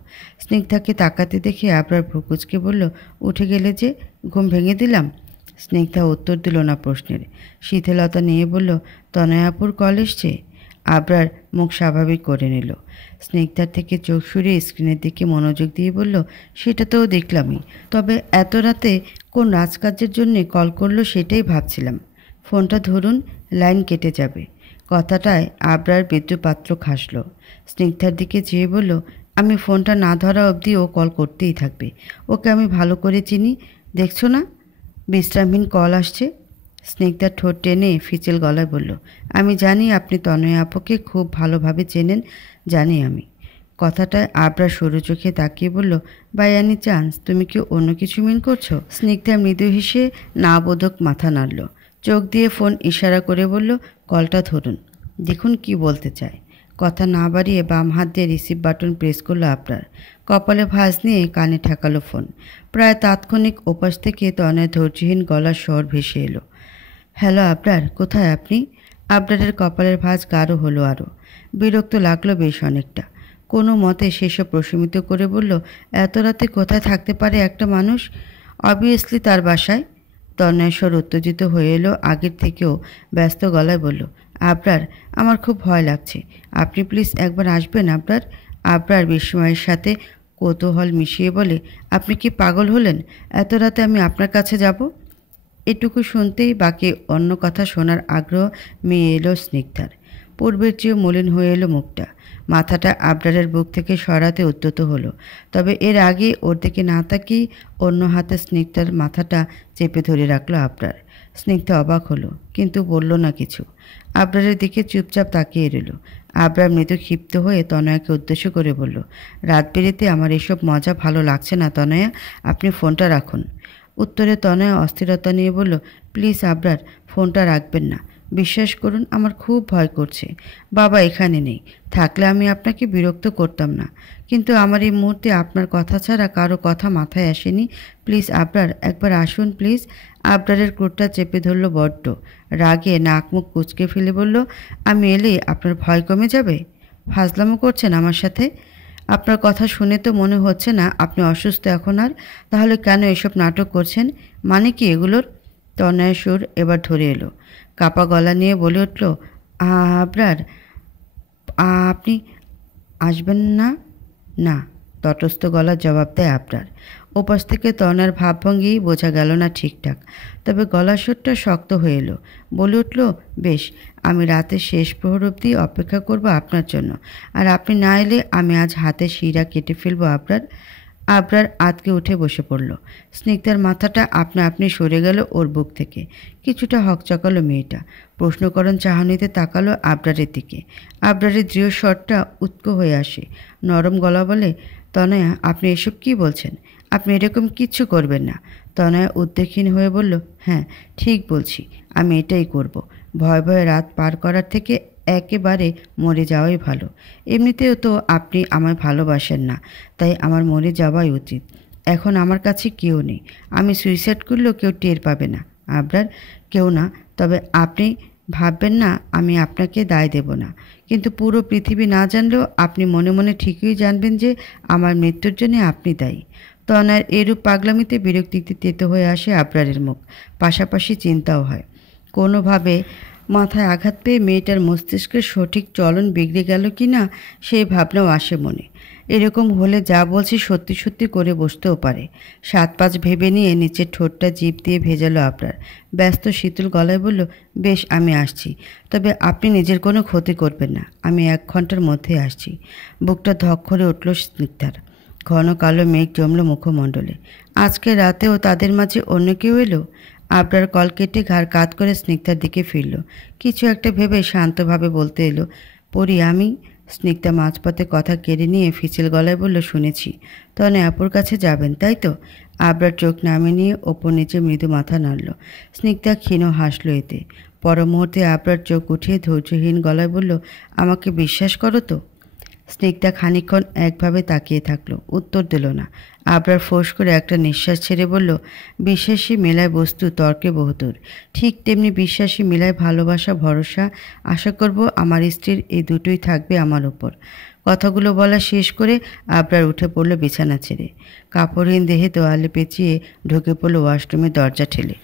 স্নিগ্ধাকে তাকাতে দেখে আবরার ভ্রুকুচকে বলল, উঠে গেলে যে, ঘুম ভেঙে দিলাম? স্নিগ্ধা উত্তর দিল না প্রশ্নের। শিথিলতা নিয়ে বলল, তনয়াপুর কল এসছে। আবরার মুখ স্বাভাবিক করে নিল। স্নিগ্ধার থেকে চোখ সরিয়ে স্ক্রিনের দিকে মনোযোগ দিয়ে বলল, সেটা তো দেখলামই, তবে এত রাতে কোন রাজকার্যের জন্যে কল করলো সেটাই ভাবছিলাম। ফোনটা ধরুন, লাইন কেটে যাবে। কথাটায় আবরার বিদ্যুৎপাত্র খাসল। স্নিগ্ধার দিকে চেয়ে বলল, আমি ফোনটা না ধরা অবধি ও কল করতেই থাকবে। ওকে আমি ভালো করে চিনি, দেখছো না বিশ্রামহীন কল আসছে। স্নিগ্ধার ঠোঁট টেনে ফিচেল গলায় বলল, আমি জানি আপনি তনয়া আপুকে খুব ভালোভাবে চেনেন, জানি আমি। কথাটায় আবরার সরু চোখে তাকিয়ে বলল, বাই এনি চান্স তুমি কি অন্য কিছু মিন করছো? স্নিগ্ধা মৃদু হেসে না বোধক মাথা নাড়ল। চোখ দিয়ে ফোন ইশারা করে বলল, কলটা ধরুন, দেখুন কি বলতে চায়। কথা না বাড়িয়ে বাম হাত দিয়ে রিসিভ বাটন প্রেস করলো আবরার। কপালে ভাঁজ নিয়ে কানে ঠেকালো ফোন। প্রায় তাৎক্ষণিক ওপাশ থেকে তনয়ের ধৈর্যহীন গলার স্বর ভেসে এলো, হ্যালো আবরার, কোথায় আপনি? আবরারের কপালের ভাঁজ গাঢ় হলো আরও। বিরক্ত লাগলো বেশ অনেকটা। কোনো মতে সেসব প্রশমিত করে বলল, এত রাতে কোথায় থাকতে পারে একটা মানুষ? অবভিয়াসলি তার বাসায়। তন্ময়েশ্বর উত্তেজিত হয়ে এলো আগের থেকেও। ব্যস্ত গলায় বলল, আবরার, আমার খুব ভয় লাগছে, আপনি প্লিজ একবার আসবেন আবরার। আবরার বিস্ময়ের সাথে কৌতূহল মিশিয়ে বলে, আপনি কি পাগল হলেন? এত রাতে আমি আপনার কাছে যাব? এটুকু শুনতেই বাকি অন্য কথা শোনার আগ্রহ মেয়ে এলো স্নিগ্ধার। পূর্বের চেয়ে মলিন হয়ে এলো মুখটা। মাথাটা আবরারের বুক থেকে সরাতে উদ্যত হলো। তবে এর আগে ওর দিকে না তাকিয়ে অন্য হাতে স্নিগ্ধার মাথাটা চেপে ধরে রাখলো আবরার। স্নিগ্ধা অবাক হলো, কিন্তু বলল না কিছু। আবরারের দিকে চুপচাপ তাকিয়ে রইল। আবরার মৃদু ক্ষিপ্ত হয়ে তনয়াকে উদ্দেশ্য করে বলল, রাত বেরিতে আমার এসব মজা ভালো লাগছে না তনয়া, আপনি ফোনটা রাখুন। উত্তরে তনয়া অস্থিরতা নিয়ে বলল, প্লিজ আবরার, ফোনটা রাখবেন না, বিশ্বাস করুন আমার খুব ভয় করছে। বাবা এখানে নেই, থাকলে আমি আপনাকে বিরক্ত করতাম না, কিন্তু আমার এই মুহূর্তে আপনার কথা ছাড়া কারো কথা মাথায় আসেনি। প্লিজ আবরার, একবার আসুন প্লিজ। আবরারের ক্রোধটা চেপে ধরল বড্ড। রাগে নাক মুখ কুঁচকে ফেলে বলল, আমি এলে আপনার ভয় কমে যাবে? ফাজলামো করছেন আমার সাথে? আপনার কথা শুনে তো মনে হচ্ছে না আপনি অসুস্থ এখন আর, তাহলে কেন এসব নাটক করছেন? মানে কি এগুলোর? তনয়ের সুর এবার ধরে এলো। কাপা গলা নিয়ে বলে উঠল, আবরার, আপনি আসবেন না? না, তটস্থ গলার জবাব দেয় আবরার। ওপাশ থেকে তনয়ার ভাবভঙ্গি বোঝা গেল না ঠিকঠাক, তবে গলার সুরটা শক্ত হয়ে এলো। বলে উঠল, বেশ, আমি রাতের শেষ প্রহর অবধি অপেক্ষা করব আপনার জন্য, আর আপনি না এলে আমি আজ হাতে শিরা কেটে ফেলবো আবরার। আবরার আতকে উঠে বসে পড়ল। স্নিগ্ধার মাথাটা আপনা আপনি সরে গেল ওর বুক থেকে। কিছুটা হকচকালো মেয়েটা। প্রশ্নকরণ চাহনিতে তাকালো আবরারের দিকে। আবরারের দৃঢ় স্বরটা উৎকো হয়ে আসে। নরম গলা বলে, তনয়া, আপনি এসব কি বলছেন? আপনি এরকম কিচ্ছু করবেন না। তনয়া উদ্বেগহীন হয়ে বলল, হ্যাঁ ঠিক বলছি, আমি এটাই করব। ভয়ে ভয়ে রাত পার করার থেকে একেবারে মরে যাওয়াই ভালো। এমনিতেও তো আপনি আমায় ভালোবাসেন না, তাই আমার মরে যাওয়াই উচিত। এখন আমার কাছে কেউ নেই, আমি সুইসাইড করলেও কেউ টের পাবে না আবরার, কেউ না। তবে আপনি ভাববেন না আমি আপনাকে দায় দেব না, কিন্তু পুরো পৃথিবী না জানলেও আপনি মনে মনে ঠিকই জানবেন যে আমার মৃত্যুর জন্য আপনি দায়ী। তনয়ের এরূপ পাগলামিতে বিরক্তিতে তেতো হয়ে আসে আবরারের মুখ, পাশাপাশি চিন্তাও হয়। কোনোভাবে মাথায় আঘাত পেয়ে মেয়েটার মস্তিষ্কের সঠিক চলন বিগড়ে গেল কি না সেই ভাবনাও আসে মনে। এরকম হলে যা বলছি সত্যি সত্যি করে বসতেও পারে। ৭-৫ ভেবে নিয়ে নিচের ঠোঁটটা জিভ দিয়ে ভেজালো আবরার। ব্যস্ত শীতল গলায় বলল, বেশ আমি আসছি, তবে আপনি নিজের কোনো ক্ষতি করবেন না, আমি ১ ঘন্টার মধ্যে আসছি। বুকটা ধক করে উঠল স্নিগ্ধার। ঘন কালো মেঘ জমল মুখমণ্ডলে। আজকে রাতেও তাদের মাঝে অন্য কেউ এলো? আবরার কল কেটে ঘাড় কাত করে স্নিগ্ধার দিকে ফিরল। কিছু একটা ভেবে শান্তভাবে বলতে এলো, পরি আমি। স্নিগ্ধা মাঝপথে কথা কেড়ে নিয়ে ফিচেল গলায় বলল, শুনেছি তনয় আপুর কাছে যাবেন তাই তো? আবরার চোখ নামিয়ে নিয়ে ওপর নিচে মৃদু মাথা নাড়ল। স্নিগ্ধা ক্ষীণ হাসল এতে। পর মুহূর্তে আবরার চোখ উঠিয়ে ধৈর্যহীন গলায় বলল, আমাকে বিশ্বাস করো তো? স্নিগ্ধা খানিকক্ষণ একভাবে তাকিয়ে থাকলো, উত্তর দিল না। আবরার ফোঁস করে একটা নিঃশ্বাস ছেড়ে বলল, বিশ্বাসী মেলায় বস্তু তর্কে বহুদূর, ঠিক তেমনি বিশ্বাসী মেলায় ভালোবাসা ভরসা। আশা করব আমার স্ত্রীর এই দুটোই থাকবে আমার ওপর। কথাগুলো বলা শেষ করে আবরার উঠে পড়ল বিছানা ছেড়ে। কাপড়হীন দেহে তোয়ালে পেঁচিয়ে ঢুকে পড়ল ওয়াশরুমের দরজা ঠেলে।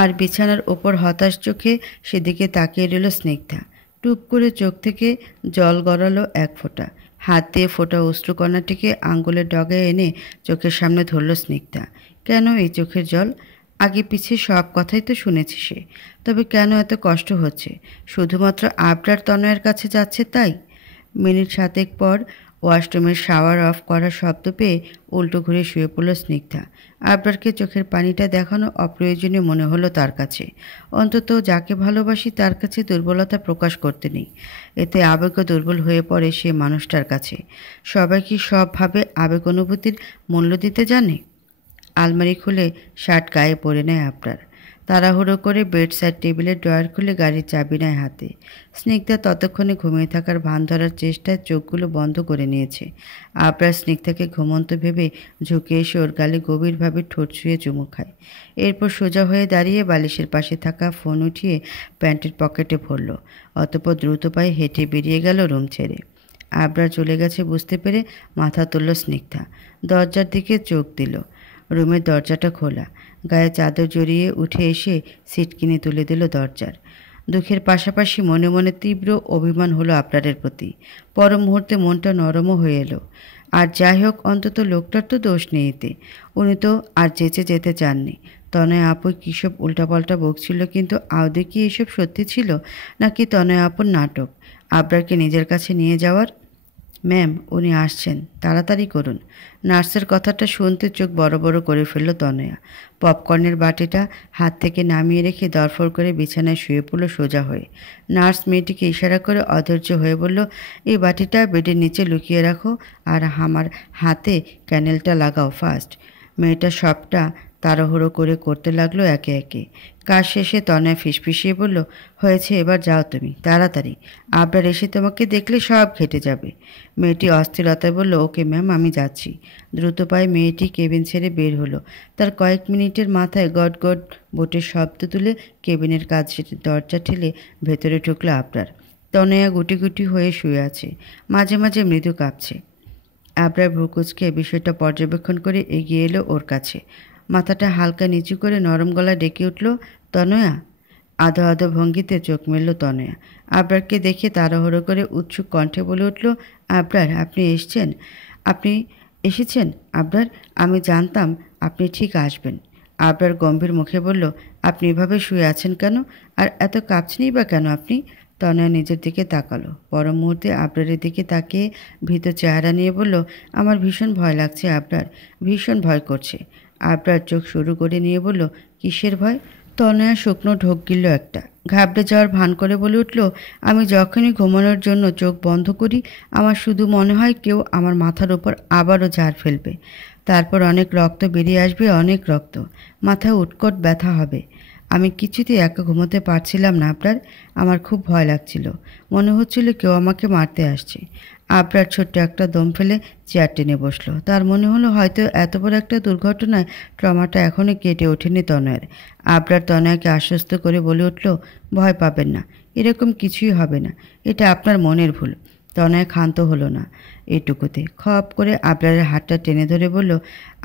আর বিছানার ওপর হতাশ চোখে সেদিকে তাকিয়ে রইল স্নিগ্ধা। টুপ করে চোখ থেকে জল গড়ালো ১ ফোঁটা। হাত দিয়ে ফোটা অশ্রুকণাটিকে আঙ্গুলের ডগায় এনে চোখের সামনে ধরল স্নিগ্ধা। কেন এই চোখের জল? আগে পিছিয়ে সব কথাই তো শুনেছে সে, তবে কেন এত কষ্ট হচ্ছে? শুধুমাত্র আবরার তনয়ের কাছে যাচ্ছে তাই? মিনিট ৭ পর ওয়াশরুমের শাওয়ার অফ করার শব্দ পেয়ে উল্টো ঘুরে শুয়ে পড়ল স্নিগ্ধা। আবরারকে চোখের পানিটা দেখানো অপ্রয়োজনীয় মনে হলো তার কাছে। অন্তত যাকে ভালোবাসি তার কাছে দুর্বলতা প্রকাশ করতে নেই। এতে আবেগও দুর্বল হয়ে পড়ে সে মানুষটার কাছে। সবাই কি সবভাবে আবেগ অনুভূতির মূল্য দিতে জানে? আলমারি খুলে শার্ট গায়ে পরে নেয় আবরার। তাড়াহুড়ো করে বেড সাইড টেবিলের ড্রয়ার খুলে গাড়ির চাবি নেয় হাতে। স্নিগ্ধা ততক্ষণে ঘুমিয়ে থাকার ভান ধরার চেষ্টায় চোখগুলো বন্ধ করে নিয়েছে। আবরার স্নিগ্ধাকে ঘুমন্ত ভেবে ঝুঁকে এসে ওর গালে গভীরভাবে ঠোঁট ছুঁয়ে চুমু খায়। এরপর সোজা হয়ে দাঁড়িয়ে বালিশের পাশে থাকা ফোন উঠিয়ে প্যান্টের পকেটে ভরল। অতঃপর দ্রুত পায়ে হেঁটে বেরিয়ে গেল রুম ছেড়ে। আবরার চলে গেছে বুঝতে পেরে মাথা তুলল স্নিগ্ধা। দরজার দিকে চোখ দিল। রুমের দরজাটা খোলা। গায়ে চাদর জড়িয়ে উঠে এসে সিট কিনে তুলে দিল দরজার। দুঃখের পাশাপাশি মনে মনে তীব্র অভিমান হলো আবরারের প্রতি। পর মুহূর্তে মনটা নরমও হয়ে এলো। আর যাই হোক, অন্তত লোকটার তো দোষ নেই এতে। উনি তো আর যেচে যেতে চাননি। তনয় আপু কীসব উল্টাপাল্টা বকছিল, কিন্তু আদৌ কি এসব সত্যি ছিল, নাকি তনয় আপুর নাটক? আবরারকে নিজের কাছে নিয়ে যাওয়ার। ম্যাম, উনি আসছেন, তাড়াতাড়ি করুন। নার্সের কথাটা শুনতে চোখ বড় বড় করে ফেলল তনয়া। পপকর্নের বাটিটা হাত থেকে নামিয়ে রেখে দরফর করে বিছানায় শুয়ে পড়ল সোজা হয়ে। নার্স মেয়েটিকে ইশারা করে অধৈর্য হয়ে বলল, এই বাটিটা বেডের নিচে লুকিয়ে রাখো আর আমার হাতে ক্যানেলটা লাগাও ফাস্ট। মেয়েটা সবটা তাড়াহুড়ো করে করতে লাগলো একে একে। কাজ শেষে তনয়া ফিসফিসিয়ে বলল, হয়েছে, এবার যাও তুমি তাড়াতাড়ি। আবরার এসে তোমাকে দেখলে সব ঘেটে যাবে। মেয়েটি অস্থিরতায় বলল, ওকে ম্যাম, আমি যাচ্ছি। দ্রুত পায়ে মেয়েটি কেবিন ছেড়ে বের হলো। তার কয়েক মিনিটের মাথায় গট গট বোটের শব্দ তুলে কেবিনের কাছে দরজা ঠেলে ভেতরে ঢুকলো আবরার। তনয়া গুটি গুটি হয়ে শুয়ে আছে, মাঝে মাঝে মৃদু কাঁপছে। আবরার ভ্রুকুচকে বিষয়টা পর্যবেক্ষণ করে এগিয়ে এলো ওর কাছে। মাথাটা হালকা নিচু করে নরম গলায় ডেকে উঠল, তনয়া। আধো আধো ভঙ্গিতে চোখ মেলল তনয়া। আবরারকে দেখে তাড়াহুড়ো করে উৎসুক কণ্ঠে বলে উঠল, আবরার, আপনি এসেছেন? আপনি এসেছেন আবরার? আমি জানতাম আপনি ঠিক আসবেন। আবরার গম্ভীর মুখে বলল, আপনি এভাবে শুয়ে আছেন কেন? আর এত কাঁপছেনই বা কেন আপনি? তনয়া নিজের দিকে তাকালো। পর মুহূর্তে আবরারের দিকে তাকিয়ে ভীত চেহারা নিয়ে বলল, আমার ভীষণ ভয় লাগছে আবরার, ভীষণ ভয় করছে। আবরার চোখ শুরু করে নিয়ে বলল, কিসের ভয়? তনয়া শুকনো ঢোক গিলল একটা। ঘাবড়ে যাওয়ার ভান করে বলে উঠল, আমি যখনই ঘুমানোর জন্য চোখ বন্ধ করি আমার শুধু মনে হয় কেউ আমার মাথার ওপর আবারও ঝাড় ফেলবে। তারপর অনেক রক্ত বেরিয়ে আসবে, অনেক রক্ত। মাথায় উৎকট ব্যথা হবে। আমি কিছুতেই একা ঘুমোতে পারছিলাম না আবরার। আমার খুব ভয় লাগছিল। মনে হচ্ছিল কেউ আমাকে মারতে আসছে। আবরার ছোট্ট একটা দম ফেলে চেয়ার টেনে বসলো। তার মনে হলো হয়তো এত বড় একটা দুর্ঘটনায় ট্রমাটা এখনও কেটে ওঠেনি তনয়ের। আবরার তনয়াকে আশ্বস্ত করে বলে উঠল, ভয় পাবেন না, এরকম কিছুই হবে না, এটা আপনার মনের ভুল। তনয় ক্ষান্ত হলো না এটুকুতে। খপ করে আবরারের হাতটা টেনে ধরে বলল,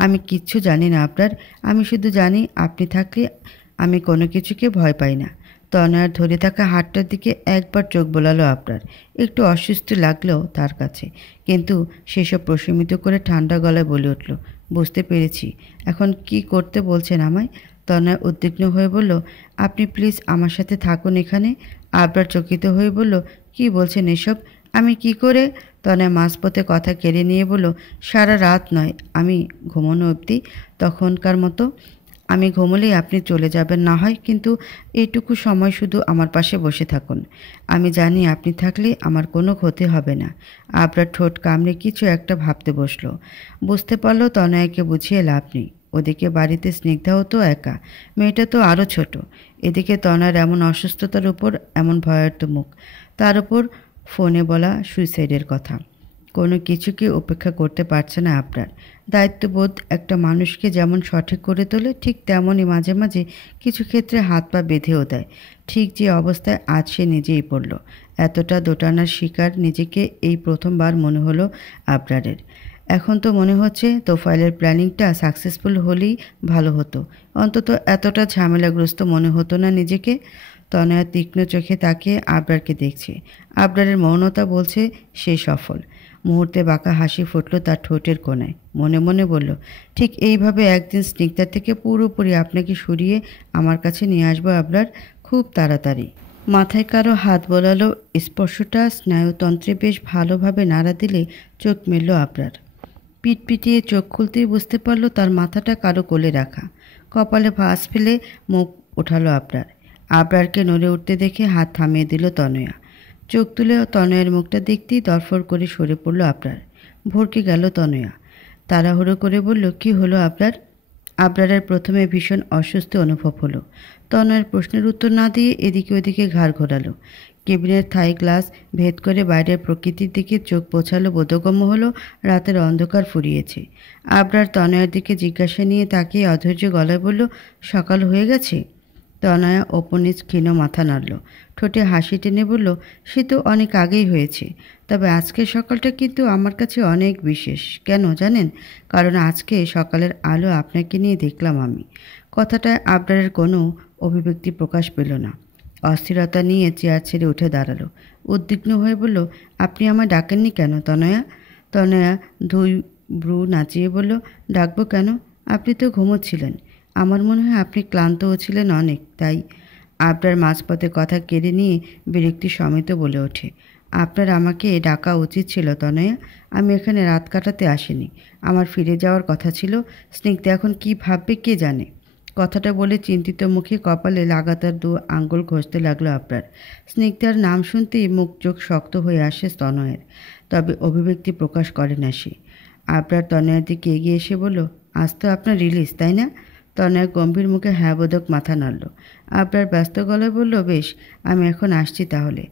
আমি কিচ্ছু জানি না আবরার, আমি শুধু জানি আপনি থাকলে আমি কোনো কিছুকে ভয় পাই না। তনয়ার ধরে থাকা হাতটার দিকে একবার চোখ বোলালো আবরার। একটু অস্বস্তি লাগলেও তার কাছে, কিন্তু সেসব প্রশমিত করে ঠান্ডা গলায় বলে উঠল, বুঝতে পেরেছি, এখন কি করতে বলছেন আমায়? তনয়া উদ্বিগ্ন হয়ে বলল, আপনি প্লিজ আমার সাথে থাকুন এখানে। আবরার চকিত হয়ে বলল, কি বলছেন এসব? আমি কি করে? তনয়া মাঝপথে কথা কেড়ে নিয়ে বলল, সারা রাত নয়, আমি ঘুমানো অবধি, তখনকার মতো। আমি ঘুমোলেই আপনি চলে যাবেন না হয়, কিন্তু এইটুকু সময় শুধু আমার পাশে বসে থাকুন। আমি জানি আপনি থাকলে আমার কোনো ক্ষতি হবে না। আবরার ঠোঁট কামড়ে কিছু একটা ভাবতে বসলো। বুঝতে পারলো তনয়াকে বুঝিয়ে লাভ নেই। ওদিকে বাড়িতে স্নিগ্ধাও তো একা, মেয়েটা তো আরও ছোট। এদিকে তনয়ার এমন অসুস্থতার উপর এমন ভয়ার্ত মুখ, তার উপর ফোনে বলা সুইসাইডের কথা। কোনো কিছুকে উপেক্ষা করতে পারছে না আবরার। দায়িত্ববোধ একটা মানুষকে যেমন সঠিক করে তোলে, ঠিক তেমনই মাঝে মাঝে কিছু ক্ষেত্রে হাত পা বেঁধেও দেয়। ঠিক যে অবস্থায় আজ সে নিজেই পড়ল। এতটা দোটানার শিকার নিজেকে এই প্রথমবার মনে হলো আবরারের। এখন তো মনে হচ্ছে তোফাইলের প্ল্যানিংটা সাকসেসফুল হলেই ভালো হতো, অন্তত এতটা ঝামেলাগ্রস্ত মনে হতো না নিজেকে। তনয়া তীক্ষ্ণ চোখে তাকিয়ে আবরারকে দেখছে। আবরারের মৌনতা বলছে সে সফল। মুহূর্তে বাঁকা হাসি ফুটল তার ঠোঁটের কোণায়। মনে মনে বলল, ঠিক এইভাবে একদিন স্নিগ্ধার থেকে পুরোপুরি আপনাকে সরিয়ে আমার কাছে নিয়ে আসবো আবরার, খুব তাড়াতাড়ি। মাথায় কারো হাত বোলালো, স্পর্শটা স্নায়ুতন্ত্রে বেশ ভালোভাবে নাড়া দিলে চোখ মেলল আবরার। পিট পিটিয়ে চোখ খুলতেই বুঝতে পারল তার মাথাটা কারো কোলে রাখা। কপালে ভাঁজ ফেলে মুখ ওঠালো আবরার। আবরারকে নড়ে উঠতে দেখে হাত থামিয়ে দিল তনয়া। চোখ তুলে তনয়ের মুখটা দেখতেই দরফর করে সরে পড়ল আবরার। ভরকে গেল তনয়া। তাড়াহুড়ো করে বলল, কি হলো আবরার? আবরারের প্রথমে ভীষণ অস্বস্তি অনুভব হলো। তনয়ের প্রশ্নের উত্তর না দিয়ে এদিকে ওদিকে ঘাড় ঘোরালো। কেবিনের থাই গ্লাস ভেদ করে বাইরের প্রকৃতির দিকে চোখ পৌঁছালো। বোধগম্য হলো রাতের অন্ধকার ফুরিয়েছে। আবরার তনয়ার দিকে জিজ্ঞাসা নিয়ে তাকিয়ে অধৈর্য গলায় বলল, সকাল হয়ে গেছে? তনয়া ওপনিজ ক্ষীণ মাথা নাড়ল। ঠোঁটে হাসি টেনে বলল, সে তো অনেক আগেই হয়েছে, তবে আজকের সকালটা কিন্তু আমার কাছে অনেক বিশেষ। কেন জানেন? কারণ আজকে সকালের আলো আপনাকে নিয়ে দেখলাম আমি। কথাটায় আবরারের কোনো অভিব্যক্তি প্রকাশ পেল না। অস্থিরতা নিয়ে চেয়ার ছেড়ে উঠে দাঁড়ালো। উদ্বিগ্ন হয়ে বলল, আপনি আমায় ডাকেননি কেন তনয়া? তনয়া দুই ভ্রু নাচিয়ে বলল, ডাকবো কেন? আপনি তো ঘুমোচ্ছিলেন। আমার মনে হয় আপনি ক্লান্তও ছিলেন অনেক, তাই। আবরার মাঝপথে কথা কেড়ে নিয়ে বিরক্তি সমেত বলে ওঠে, আপনার আমাকে ডাকা উচিত ছিল তনয়া। আমি এখানে রাত কাটাতে আসিনি, আমার ফিরে যাওয়ার কথা ছিল। স্নিগ্ধা এখন কি ভাববে কে জানে। কথাটা বলে চিন্তিত মুখে কপালে লাগাতার 2 আঙ্গুল ঘষতে লাগলো আবরার। স্নিগ্ধার নাম শুনতেই মুখ চোখ শক্ত হয়ে আসে তনয়ের, তবে অভিব্যক্তি প্রকাশ করে না সে। আবরার তনয়ের দিকে এগিয়ে এসে বলল, আজ তো আপনার রিলিজ, তাই না? তনয় গম্ভীর মুখে হ্যাঁ বোধক মাথা নাড়ল। আবরার ব্যস্ত গলায় বলল, বেশ, আমি এখন আসছি তাহলে।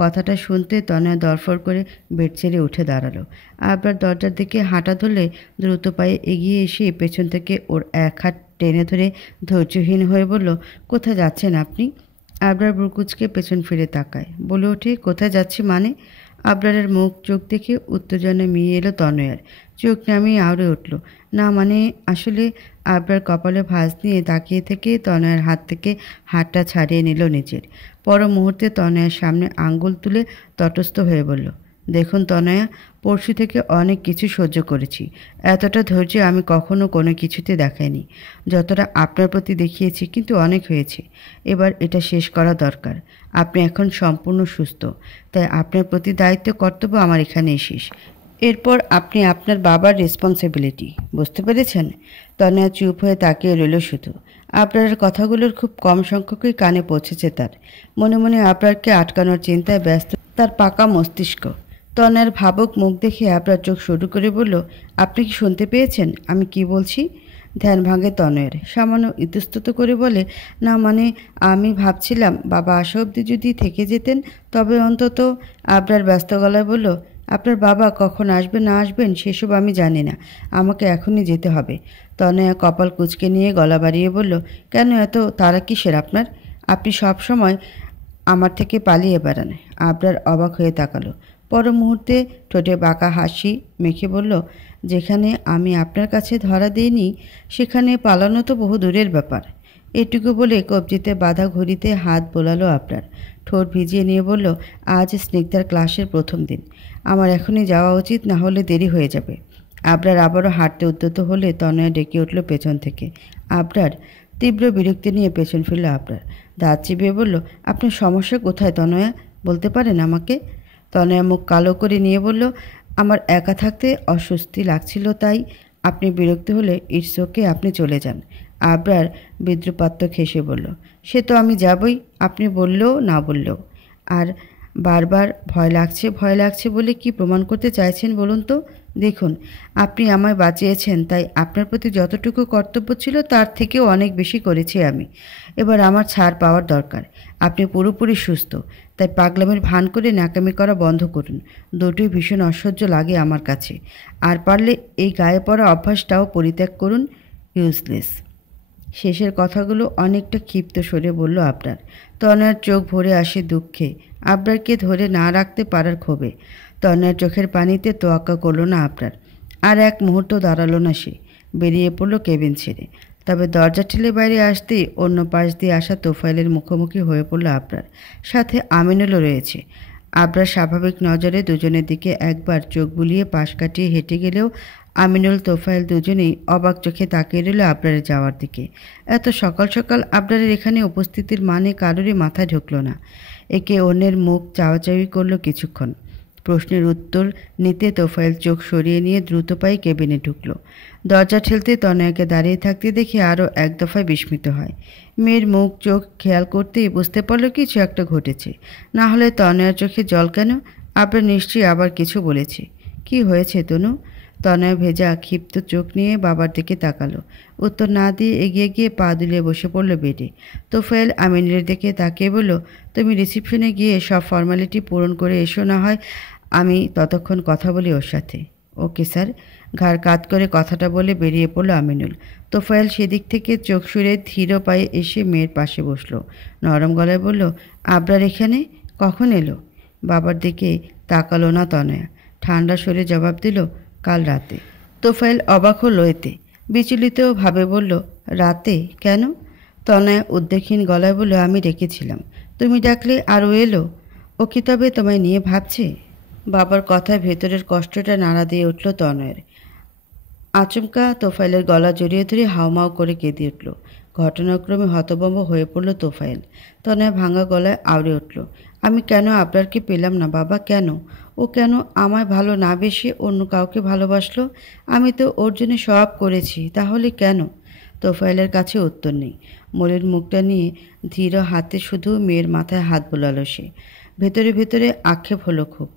কথাটা শুনতে তনয় দরফর করে বেড ছেড়ে উঠে দাঁড়ালো। আবরার দরজার দিকে হাঁটা ধরলে দ্রুত পায়ে এগিয়ে এসে পেছন থেকে ওর এক হাত টেনে ধরে ধৈর্যহীন হয়ে বলল, কোথায় যাচ্ছেন আপনি? আবরার ব্রুকুচকে পেছন ফিরে তাকায়, বলে ওঠে, কোথায় যাচ্ছি মানে? আবরারের মুখ চোখ দেখে উত্তেজনা মিয়ে এলো তনয়ার। চোখ নামিয়ে আউড়ে উঠল, না মানে আসলে। আবরার কপালে ভাঁজ নিয়ে তাকিয়ে থেকে তনয়ার হাত থেকে হাতটা ছাড়িয়ে নিল নিজের। পর মুহূর্তে তনয়ার সামনে আঙ্গুল তুলে তটস্থ হয়ে বলল, দেখুন তনয়া, পরশু থেকে অনেক কিছু সহ্য করেছি। এতটা ধৈর্য আমি কখনো কোনো কিছুতে দেখাইনি, যতটা আপনার প্রতি দেখিয়েছি, কিন্তু অনেক হয়েছে। এবার এটা শেষ করা দরকার। আপনি এখন সম্পূর্ণ সুস্থ, তাই আপনার প্রতি দায়িত্ব কর্তব্য আমার এখানেই শেষ। এরপর আপনি আপনার বাবার রেসপন্সিবিলিটি, বুঝতে পেরেছেন? তনয়া চুপ হয়ে তাকিয়ে রইল শুধু। আবরারের কথাগুলোর খুব কম সংখ্যকই কানে পৌঁছেছে তার। মনে মনে আবরারকে আটকানোর চিন্তায় ব্যস্ত তার পাকা মস্তিষ্ক। তনয়ার ভাবুক মুখ দেখে আবরার চোখ শুরু করে বলল, আপনি কি শুনতে পেয়েছেন আমি কি বলছি? ধ্যান ভাঙে তনয়ের। সামান্য ইতস্তত করে বলে, না মানে আমি ভাবছিলাম বাবা আসা অবধি যদি থেকে যেতেন তবে অন্তত। আবরার ব্যস্ত গলায় বলল, আপনার বাবা কখন আসবেন না আসবেন সেসব আমি জানি না, আমাকে এখনই যেতে হবে। তনয়া কপাল কুঁচকে নিয়ে গলা বাড়িয়ে বলল, কেন এত তাড়া কিসের আপনার? আপনি সব সময় আমার থেকে পালিয়ে বেড়ান। আবরার অবাক হয়ে তাকালো। পর মুহূর্তে ঠোঁটে বাঁকা হাসি মেখে বলল, যেখানে আমি আপনার কাছে ধরা দিইনি সেখানে পালানো তো বহু দূরের ব্যাপার। এটুকু বলে কবজিতে বাঁধা ঘড়িতে হাত বোলালো আপনার। ঠোঁট ভিজিয়ে নিয়ে বলল, আজ স্নিগ্ধার ক্লাসের প্রথম দিন। আমার এখনই যাওয়া উচিত, না হলে দেরি হয়ে যাবে। আবরার আবারও হাঁটতে উদ্যত হলে তনয়া ডেকে উঠল পেছন থেকে। আবরার। তীব্র বিরক্তি নিয়ে পেছন ফিরল আবরার। দাঁত চিবিয়ে বলল, আপনার সমস্যা কোথায় তনয়া? বলতে পারেন আমাকে? তনয়া মুখ কালো করে নিয়ে বলল, আমার একা থাকতে অস্বস্তি লাগছিল, তাই। আপনি বিরক্ত হলে ইটস ওকে, আপনি চলে যান। আবরার বিদ্রুপাত্মক হেসে বলল, সে তো আমি যাবই, আপনি বললেও না বললেও। আর বারবার ভয় লাগছে বলে কি প্রমাণ করতে চাইছেন বলুন তো? দেখুন, আপনি আমায় বাঁচিয়েছেন, তাই আপনার প্রতি যতটুকু কর্তব্য ছিল তার থেকেও অনেক বেশি করেছি আমি। এবার আমার ছাড় পাওয়ার দরকার। আপনি পুরোপুরি সুস্থ, তাই পাগলামির ভান করে ন্যাকামি করা বন্ধ করুন। দুটোই ভীষণ অসহ্য লাগে আমার কাছে। আর পারলে এই গায়ে পড়া অভ্যাসটাও পরিত্যাগ করুন। ইউজলেস। শেষের কথাগুলো অনেকটা ক্ষিপ্ত স্বরে বলল আবরার। তনয়ার চোখ ভরে আসে দুঃখে, আবরারকে ধরে না রাখতে পারার ক্ষোভে। তনয়ার চোখের পানিতে তোয়াক্কা করল না আবরার। আর এক মুহূর্ত দাঁড়ালো না সে। বেরিয়ে পড়ল কেবিন ছেড়ে। তবে দরজা ঠেলে বাইরে আসতেই অন্য পাশ দিয়ে আসা তোফায়েলের মুখোমুখি হয়ে পড়ল আবরার। সাথে আমিনুলও রয়েছে। আবরার স্বাভাবিক নজরে দুজনের দিকে একবার চোখ বুলিয়ে পাশ কাটিয়ে হেঁটে গেলেও আমিনুল তোফায়েল দুজনেই অবাক চোখে তাকিয়ে রইল আবরারের যাওয়ার দিকে। এত সকাল সকাল আবরারের এখানে উপস্থিতির মানে কারোরই মাথায় ঢুকল না। একে অন্যের মুখ চাওয়াচাওয়ি করল কিছুক্ষণ। প্রশ্নের উত্তর নিতে তোফায়েল চোখ সরিয়ে নিয়ে দ্রুত পায়ে কেবিনে ঢুকল। দরজা ঠেলতে তনয়াকে দাঁড়িয়ে থাকতে দেখে আরও এক দফায় বিস্মিত হয়। মেয়ের মুখ চোখ খেয়াল করতেই বুঝতে পারল কিছু একটা ঘটেছে। না হলে তনয়ার চোখে জল কেন? আবরার নিশ্চয়ই আবার কিছু বলেছে। কি হয়েছে তনু? তনয়া ভেজা ক্ষিপ্ত চোখ নিয়ে বাবার দিকে তাকালো। উত্তর না দিয়ে এগিয়ে গিয়ে পা দুলিয়ে বসে পড়ল বেডে। তোফায়েল আমিনুলের দিকে তাকিয়ে বলল, তুমি রিসিপশনে গিয়ে সব ফর্মালিটি পূরণ করে এসো, না হয় আমি ততক্ষণ কথা বলি ওর সাথে। Okay sir. ঘাড় কাত করে কথাটা বলে বেরিয়ে পড়ল আমিনুল। তোফায়েল সেদিক থেকে চোখ সরে ধীর পায়ে এসে মেয়ের পাশে বসলো। নরম গলায় বলল, আবরার এখানে কখন এলো? বাবার দিকে তাকালো না তনয়া। ঠান্ডা সরে জবাব দিল, কাল রাতে। তোফায়েল অবাক হলো এতে। বিচলিত ভাবে বলল, রাতে? কেন? তনয়া উদ্বেগহীন গলায় বলল, আমি ডেকেছিলাম, তুমি ডাকলে আর ও এলো। ও কি তবে তোমায় নিয়ে ভাবছে? বাবার কথায় ভেতরের কষ্টটা নাড়া দিয়ে উঠল তনয়ের। আচমকা তোফায়েলের গলা জড়িয়ে ধরে হাউমাউ করে কেঁদে উঠল। ঘটনাক্রমে হতভম্ব হয়ে পড়ল তোফায়েল। তনয়া ভাঙা গলায় আওড়ে উঠল, আমি কেন আবরারকে পেলাম না বাবা? কেন? ও কেন আমায় ভালো না বেশে অন্য কাউকে ভালোবাসলো? আমি তো ওর জন্য সব করেছি, তাহলে কেন? তোফায়েলের কাছে উত্তর নেই। মোলের মুখটা নিয়ে ধীর হাতে শুধু মেয়ের মাথায় হাত বোলালো সে। ভেতরে ভেতরে আক্ষেপ হলো খুব।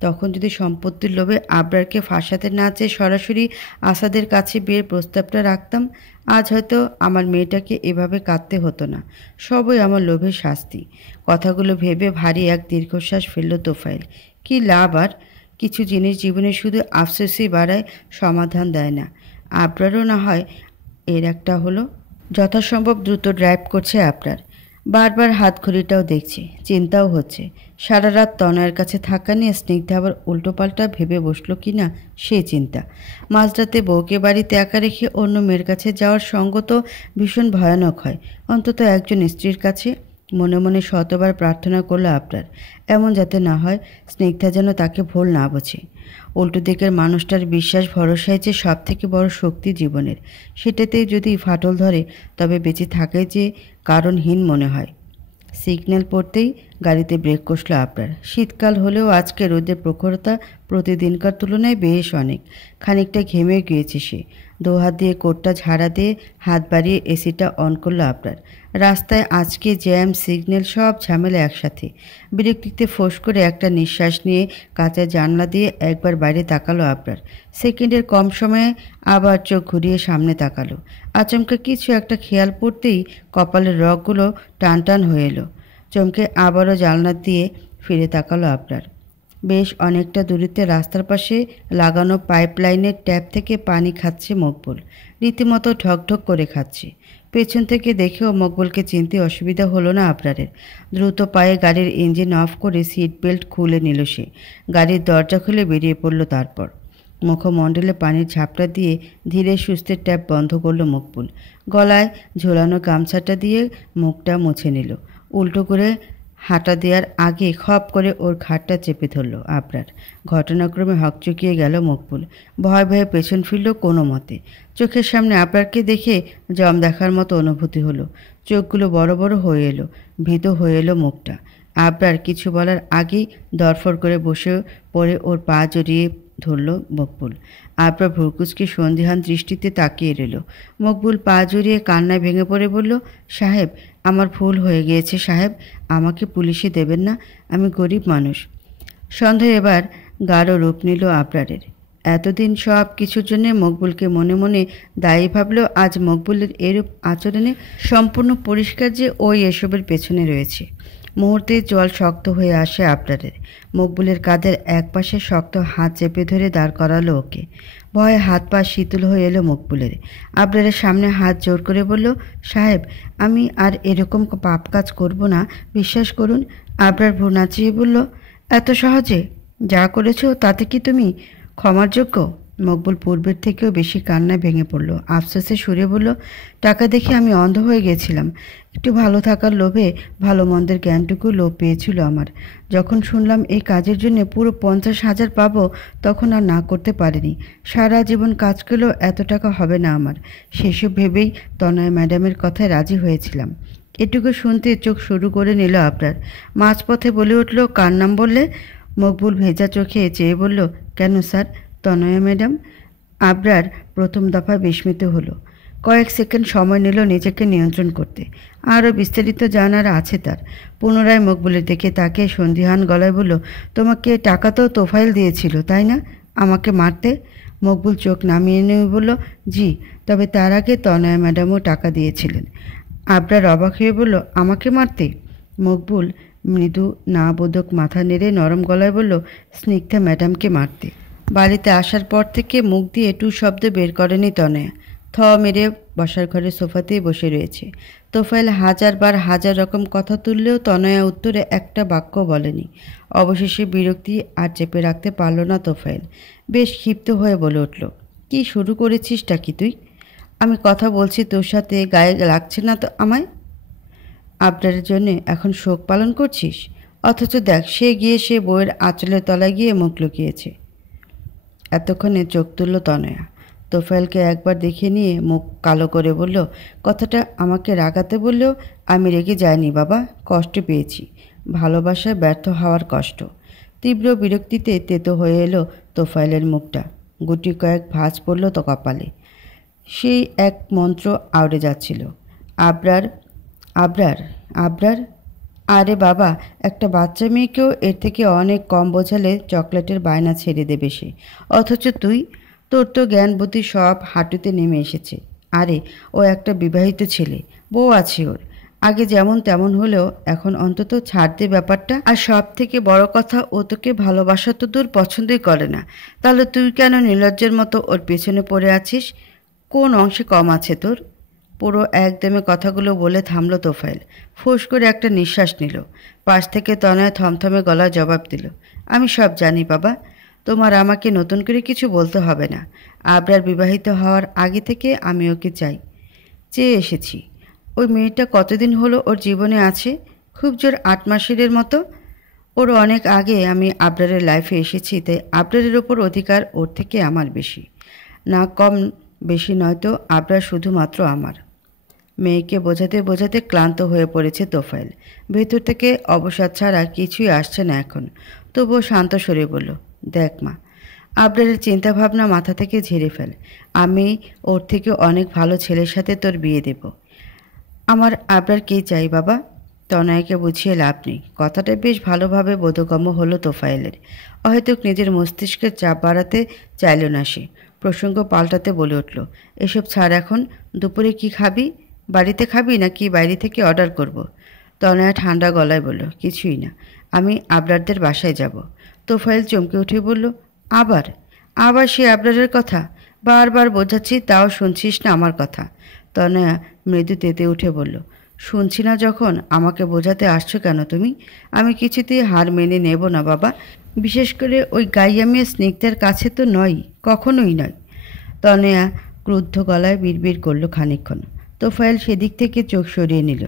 তখন যদি সম্পত্তির লোভে আবরারকে ফাঁসাতে না চেয়ে সরাসরি আসাদের কাছে বিয়ের প্রস্তাবটা রাখতাম, আজ হয়তো আমার মেয়েটাকে এভাবে কাঁদতে হতো না। সবই আমার লোভের শাস্তি। কথাগুলো ভেবে ভারী এক দীর্ঘশ্বাস ফেলল তোফায়েল। কি লাভ আর? কিছু জিনিস জীবনে শুধু আফসোসই বাড়ায়, সমাধান দেয় না। আবরারও না হয় এর একটা হলো। যথাসম্ভব দ্রুত ড্রাইভ করছে আবরার। বারবার হাত ঘড়িটাও দেখছে, চিন্তাও হচ্ছে। সারা রাত তনয়ের কাছে থাকা নিয়ে স্নিগ্ধা আবার উল্টোপাল্টা ভেবে বসলো কি না সেই চিন্তা। মাঝরাতে বউকে বাড়িতে একা রেখে অন্য মেয়ের কাছে যাওয়ার সঙ্গ তো ভীষণ ভয়ানক হয়, অন্তত একজন স্ত্রীর কাছে। মনে মনে শতবার প্রার্থনা করলো আবরার, এমন যাতে না হয় স্নিগ্ধা যেন তাকে ভুল না বোঝে। উল্টো দিকের মানুষটার বিশ্বাস ভরসায় যে সব থেকে বড় শক্তি জীবনের, সেটাতেই যদি ফাটল ধরে তবে বেঁচে থাকে যে কারণহীন মনে হয়। সিগন্যাল পড়তেই গাড়িতে ব্রেক কষল আবরার। শীতকাল হলেও আজকে রোদের প্রখরতা প্রতিদিনকার তুলনায় বেশ অনেক। খানিকটা ঘেমে গিয়েছে সে। দোহাত দিয়ে কোটটা ঝাড়া দিয়ে হাত বাড়িয়ে এসিটা অন করলো আবরার। রাস্তায় আজকে জ্যাম, সিগন্যাল, সব ঝামেলা একসাথে। বিরক্তিতে ফোঁস করে একটা নিঃশ্বাস নিয়ে কাঁচা জানলা দিয়ে একবার বাইরে তাকালো আবরার। সেকেন্ডের কম সময়ে আবার চোখ ঘুরিয়ে সামনে তাকালো। আচমকা কিছু একটা খেয়াল পড়তেই কপালের রগগুলো টান টান হয়ে এলো। চমকে আবারও জানলা দিয়ে ফিরে তাকালো আবরার। বেশ অনেকটা দূরত্বে রাস্তার পাশে লাগানো পাইপলাইনের ট্যাপ থেকে পানি খাচ্ছে মকবুল। রীতিমতো ঢকঢক করে খাচ্ছে। পেছন থেকে দেখেও মকবুলকে চিনতে অসুবিধা হলো না আবরারের। দ্রুত পায়ে গাড়ির ইঞ্জিন অফ করে সিট বেল্ট খুলে নিল সে। গাড়ির দরজা খুলে বেরিয়ে পড়ল তারপর। মুখমণ্ডলে পানির ঝাপটা দিয়ে ধীরে সুস্থে ট্যাপ বন্ধ করল মকবুল। গলায় ঝোলানো গামছাটা দিয়ে মুখটা মুছে নিল। উল্টো করে হাঁটা দেওয়ার আগে খপ করে ওর ঘাটটা চেপে ধরল আবরার। ঘটনাক্রমে হকচকিয়ে গেল মকবুল। ভয়ে ভয়ে পেছন ফিরল কোনো মতে। চোখের সামনে আবরারকে দেখে জম দেখার মতো অনুভূতি হলো। চোখগুলো বড় বড় হয়ে এলো, ভীত হয়ে এলো মুখটা। আবরার কিছু বলার আগেই দরফর করে বসে পড়ে ওর পা জড়িয়ে ধরল মকবুল। আবরার ভ্রুকুচকে সন্দিহান দৃষ্টিতে তাকিয়ে রইল। মকবুল পা জড়িয়ে কান্নায় ভেঙে পড়ে বলল, সাহেব, আমার ভুল হয়ে গিয়েছে সাহেব, আমাকে পুলিশে দেবেন না, আমি গরিব মানুষ। সন্দেহ এবার গাঢ় রূপ নিল আবরারের। এতদিন সব কিছুর জন্য মকবুলকে মনে মনে দায়ী ভাবলেও আজ মকবুলের এরূপ আচরণে সম্পূর্ণ পরিষ্কার যে ওই এসবের পেছনে রয়েছে। মুহূর্তে জল শক্ত হয়ে আসে আবরারের। মকবুলের কাঁধের একপাশে শক্ত হাত চেপে ধরে দাঁড় করালো ওকে। ভয়ে হাত পা শীতল হয়ে এলো মকবুলের। আবরারের সামনে হাত জোর করে বলল, সাহেব, আমি আর এরকম পাপ কাজ করব না, বিশ্বাস করুন। আবরার ভ্রু নাচিয়ে বলল, এত সহজে? যা করেছো তাতে কি তুমি ক্ষমার যোগ্য? মকবুল পূর্বের থেকেও বেশি কান্নায় ভেঙে পড়ল। আফসোসে সুরে বলল, টাকা দেখে আমি অন্ধ হয়ে গেছিলাম। একটু ভালো থাকার লোভে ভালো মন্দের জ্ঞানটুকু লোভ পেয়েছিল আমার। যখন শুনলাম এই কাজের জন্য পুরো 50,000 পাবো, তখন আর না করতে পারিনি। সারা জীবন কাজ করলেও এত টাকা হবে না আমার। সেসব ভেবেই তনয় ম্যাডামের কথায় রাজি হয়েছিলাম। এটুকু শুনতে চোখ শুরু করে নিল আপনার। মাঝপথে বলে উঠল, কার নাম বললে? মকবুল ভেজা চোখে চেয়ে বলল, কেন স্যার, তনয়া ম্যাডাম। আবরার প্রথম দফা বিস্মিত হলো। কয়েক সেকেন্ড সময় নিল নিজেকে নিয়ন্ত্রণ করতে। আরও বিস্তারিত জানার আছে তার। পুনরায় মকবুলের দিকে তাকে সন্দিহান গলায় বলল, তোমাকে টাকা তো তোফাইল দিয়েছিল, তাই না, আমাকে মারতে? মকবুল চোখ নামিয়ে নিয়ে বলল, জি, তবে তার আগে তনয়া ম্যাডামও টাকা দিয়েছিলেন। আবরার অবাক হয়ে বলল, আমাকে মারতে? মকবুল মৃদু না বোধক মাথা নেড়ে নরম গলায় বলল, স্নিগ্ধা ম্যাডামকে মারতে। বাড়িতে আসার পর থেকে মুখ দিয়ে টু শব্দ বের করেনি তনয়া। থ মেরে বসার ঘরে সোফাতেই বসে রয়েছে। তোফাইল হাজারবার হাজার রকম কথা তুললেও তনয়া উত্তরে একটা বাক্য বলেনি। অবশেষে বিরক্তি আর চেপে রাখতে পারল না তোফাইল। বেশ ক্ষিপ্ত হয়ে বলে উঠল, কি শুরু করেছিসটা কি তুই? আমি কথা বলছি তোর সাথে, গায়ে লাগছে না তো আমায়? আবরারের জন্য এখন শোক পালন করছিস? অথচ দেখ, সে গিয়ে সে বইয়ের আঁচলের তলায় গিয়ে মুখ লুকিয়েছে। এতক্ষণে চোখ তুলল তনয়া। তোফাইলকে একবার দেখে নিয়ে মুখ কালো করে বলল, কথাটা আমাকে রাগাতে বললেও আমি রেগে যাইনি বাবা, কষ্ট পেয়েছি, ভালোবাসায় ব্যর্থ হওয়ার কষ্ট। তীব্র বিরক্তিতে তেতো হয়ে এলো তোফাইলের মুখটা। গুটি কয়েক ভাঁজ পড়ল তো কপালে। সেই এক মন্ত্র আওড়ে যাচ্ছিল, আবরার, আবরার, আবরার। আরে বাবা, একটা বাচ্চা মেয়েকেও এর থেকে অনেক কম বোঝালে চকলেটের বায়না ছেড়ে দেবে সে। অথচ তুই, তোর তো জ্ঞান বুদ্ধি সব হাঁটুতে নেমে এসেছে। আরে ও একটা বিবাহিত ছেলে, বউ আছে ওর। আগে যেমন তেমন হলেও এখন অন্তত ছাড় দে ব্যাপারটা। আর সব থেকে বড় কথা, ও তোকে ভালোবাসা তো দূর পছন্দই করে না। তাহলে তুই কেন নির্লজ্জের মতো ওর পেছনে পড়ে আছিস? কোন অংশে কম আছে তোর? পুরো একদমে কথাগুলো বলে থামল তোফাইল। ফুস করে একটা নিঃশ্বাস নিল। পাশ থেকে তনয় থমথমে গলায় জবাব দিল, আমি সব জানি বাবা, তোমার আমাকে নতুন করে কিছু বলতে হবে না। আবরার বিবাহিত হওয়ার আগে থেকে আমি ওকে চাই, চেয়ে এসেছি। ওই মেয়েটা কতদিন হলো ওর জীবনে আছে? খুব জোর 8 মাসের মতো। ওর অনেক আগে আমি আবরারের লাইফে এসেছি, তাই আবরারের ওপর অধিকার ওর থেকে আমার বেশি। না কম বেশি নয়তো আবরার শুধুমাত্র আমার। মেয়েকে বোঝাতে বোঝাতে ক্লান্ত হয়ে পড়েছে তোফাইল। ভেতর থেকে অবসাদ ছাড়া কিছুই আসছে না এখন। তবুও শান্ত স্বরে বলল, দেখ মা, আবরারের চিন্তাভাবনা মাথা থেকে ঝেড়ে ফেল। আমি ওর থেকে অনেক ভালো ছেলের সাথে তোর বিয়ে দেব। আমার আবরার কে চাই বাবা? তনয়াকে বুঝিয়ে লাভ নেই। কথাটা বেশ ভালোভাবে বোধগম্য হলো তোফাইলের। হয়তো নিজের মস্তিষ্কের চাপ বাড়াতে চাইল না সে। প্রসঙ্গ পাল্টাতে বলে উঠল, এসব ছাড় এখন। দুপুরে কি খাবি? বাড়িতে খাবি নাকি বাইরে থেকে অর্ডার করব? তনয়া ঠান্ডা গলায় বলল, কিছুই না, আমি আবরারদের বাসায় যাব। তোফাইল চমকে উঠে বলল, আবার? আবার সে আবরারের কথা? বারবার বোঝাচ্ছি, তাও শুনছিস না আমার কথা। তনয়া মৃদু তেতে উঠে বলল, শুনছি না যখন আমাকে বোঝাতে আসছো কেন তুমি? আমি কিছুতেই হার মেনে নেব না বাবা। বিশেষ করে ওই গাইয়া মেয়ে স্নিগ্ধার কাছে তো নয়, কখনোই নয়। তনয়া ক্রুদ্ধ গলায় বিড়বিড় করলো খানিকক্ষণ। তোফায়েল সেদিক থেকে চোখ সরিয়ে নিল।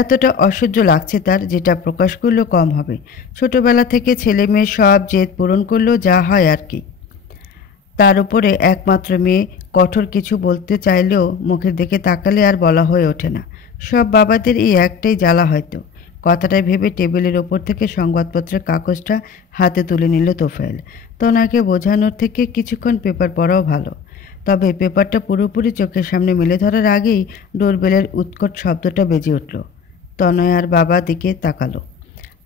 এতটা অসহ্য লাগছে তার, যেটা প্রকাশ করলো কম হবে। ছোটবেলা থেকে ছেলে মেয়ে সব জেদ পূরণ করলেও যা হয় আর কি। তার উপরে একমাত্র মেয়ে, কঠোর কিছু বলতে চাইলেও মুখের দিকে তাকালে আর বলা হয়ে ওঠে না। সব বাবাদের এই একটাই জ্বালা হয়তো। কথাটা ভেবে টেবিলের ওপর থেকে সংবাদপত্রের কাগজটা হাতে তুলে নিল তোফায়েল। তনয়াকে বোঝানোর থেকে কিছুক্ষণ পেপার পড়াও ভালো। তবে পেপারটা পুরোপুরি চোখের সামনে মেলে ধরার আগেই ডোরবেলের উৎকট শব্দটা বেজে উঠল। তনয়ার বাবা দিকে তাকালো।